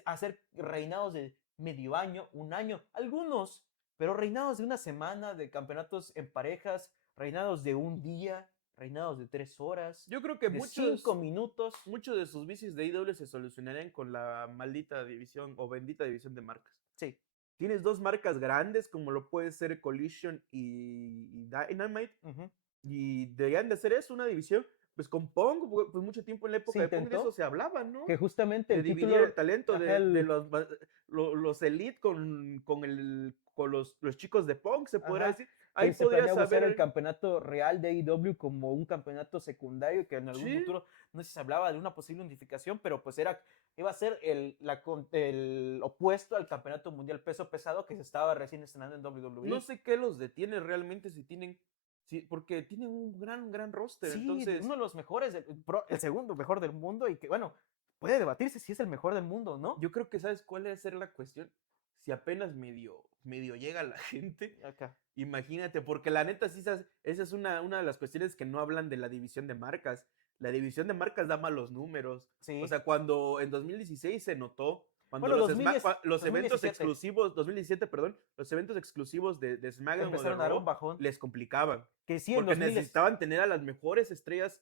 a ser reinados de medio año, un año, algunos, pero reinados de una semana, de campeonatos en parejas, reinados de un día. reinados de 3 horas. Yo creo que de 5 minutos. Muchos de sus vicios de IW se solucionarían con la maldita división o bendita división de marcas. Sí. Tienes 2 marcas grandes como lo puede ser Collision y Dynamite. Y deberían de hacer eso, una división. Pues con Pong, pues mucho tiempo en la época de Pong de eso se hablaba, ¿no? Que justamente de dividir el talento de los Elite con los chicos de Pong, se podrá decir. Ahí se podría usar el campeonato real de AEW como un campeonato secundario, que en algún futuro no sé si se hablaba de una posible unificación, pero pues iba a ser el opuesto al campeonato mundial peso pesado que se estaba recién estrenando en WWE. No sé qué los detiene realmente si tienen... Sí, porque tienen un gran roster. Sí, entonces... uno de los mejores, el segundo mejor del mundo, y que bueno, puede debatirse si es el mejor del mundo, ¿no? Yo creo que ¿sabes cuál debe ser la cuestión? Si apenas medio llega la gente. Acá. Imagínate, porque la neta sí, esa es una de las cuestiones que no hablan de la división de marcas. La división de marcas da malos números. Sí. O sea, cuando en 2016 se notó, cuando los eventos exclusivos, 2017, perdón, los eventos exclusivos de SmackDown empezaron a dar un bajón, les complicaban. Que sí, porque necesitaban tener a las mejores estrellas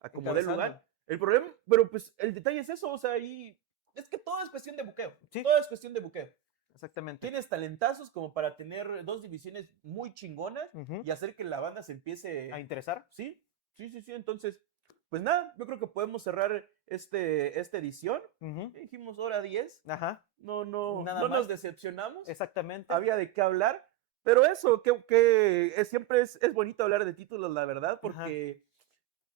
a como del lugar. El problema, pero pues el detalle es eso, o sea, ahí es que todo es cuestión de buqueo. Sí. Todo es cuestión de buqueo. Exactamente. Tienes talentazos como para tener 2 divisiones muy chingonas y hacer que la banda se empiece a interesar. Sí. Entonces, pues nada, yo creo que podemos cerrar esta edición. Dijimos hora 10. Ajá. No nos decepcionamos. Exactamente. Había de qué hablar. Pero eso, que siempre es bonito hablar de títulos, la verdad, porque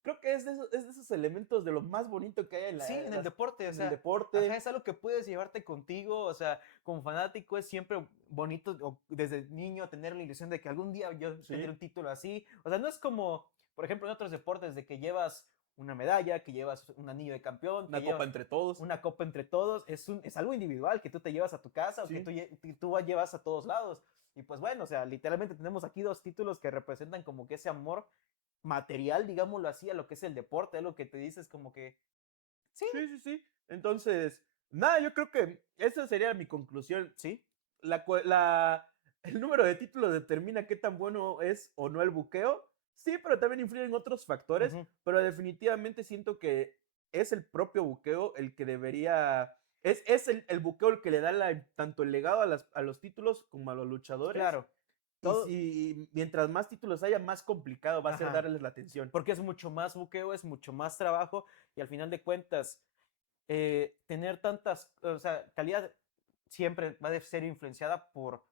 creo que es de esos elementos de lo más bonito que hay en el deporte. En el deporte. Ajá, es algo que puedes llevarte contigo, o sea, como fanático es siempre bonito desde niño tener la ilusión de que algún día yo tendré un título así. O sea, no es como, por ejemplo, en otros deportes de que llevas una medalla, que llevas un anillo de campeón. Una copa entre todos. Una copa entre todos. Es algo individual que tú te llevas a tu casa o que tú llevas a todos lados. Y pues bueno, o sea, literalmente tenemos aquí 2 títulos que representan como que ese amor material, digámoslo así, a lo que es el deporte, a lo que te dices como que... Sí. Entonces, nada, yo creo que esa sería mi conclusión. Sí. El número de títulos determina qué tan bueno es o no el buqueo. Sí, pero también influyen otros factores. Pero definitivamente siento que es el propio buqueo el que debería... Es el buqueo el que le da tanto el legado a los títulos como a los luchadores. Claro. Y mientras más títulos haya, más complicado va a ser darles la atención. Porque es mucho más buqueo, es mucho más trabajo y al final de cuentas, tener tantas, o sea, calidad siempre va a ser influenciada por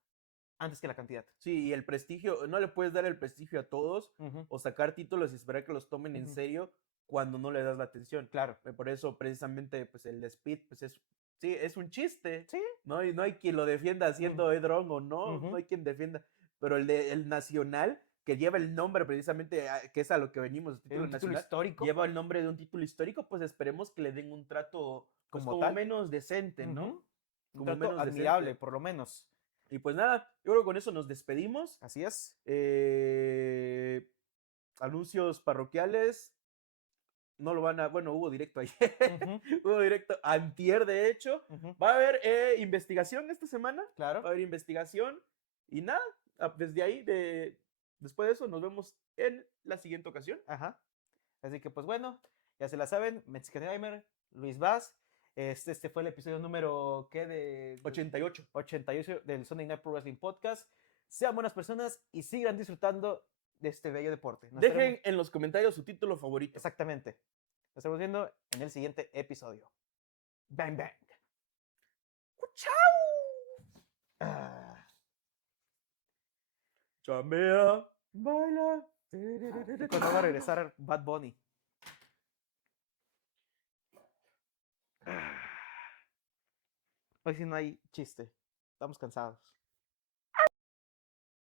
antes que la cantidad. Sí, y el prestigio, no le puedes dar el prestigio a todos o sacar títulos y esperar que los tomen en serio cuando no le das la atención. Claro. Por eso, precisamente, pues el Speed, pues es un chiste. Sí. No hay quien lo defienda haciendo Ed Wrong o no hay quien defienda. Pero el nacional, que lleva el nombre precisamente, que es a lo que venimos, el título nacional, histórico. Lleva el nombre de un título histórico, pues esperemos que le den un trato como menos decente, ¿no? Un trato admirable, por lo menos. Y pues nada, yo creo que con eso nos despedimos. Así es. Anuncios parroquiales. No lo van a... Bueno, hubo directo ayer. Hubo directo antier, de hecho. Va a haber investigación esta semana. Claro. Va a haber investigación. Y nada, desde ahí, después de eso, nos vemos en la siguiente ocasión. Ajá. Así que pues bueno, ya se la saben. Mexican Gamer, Luis Vaz. Este fue el episodio número, ¿qué? De 88. 88 del Sunday Night Pro Wrestling Podcast. Sean buenas personas y sigan disfrutando de este bello deporte. Dejen en los comentarios su título favorito. Exactamente. Nos estamos viendo en el siguiente episodio. Bang, bang. ¡Chao! Chambea, baila. Cuando va a regresar Bad Bunny. Hoy sí no hay chiste. Estamos cansados.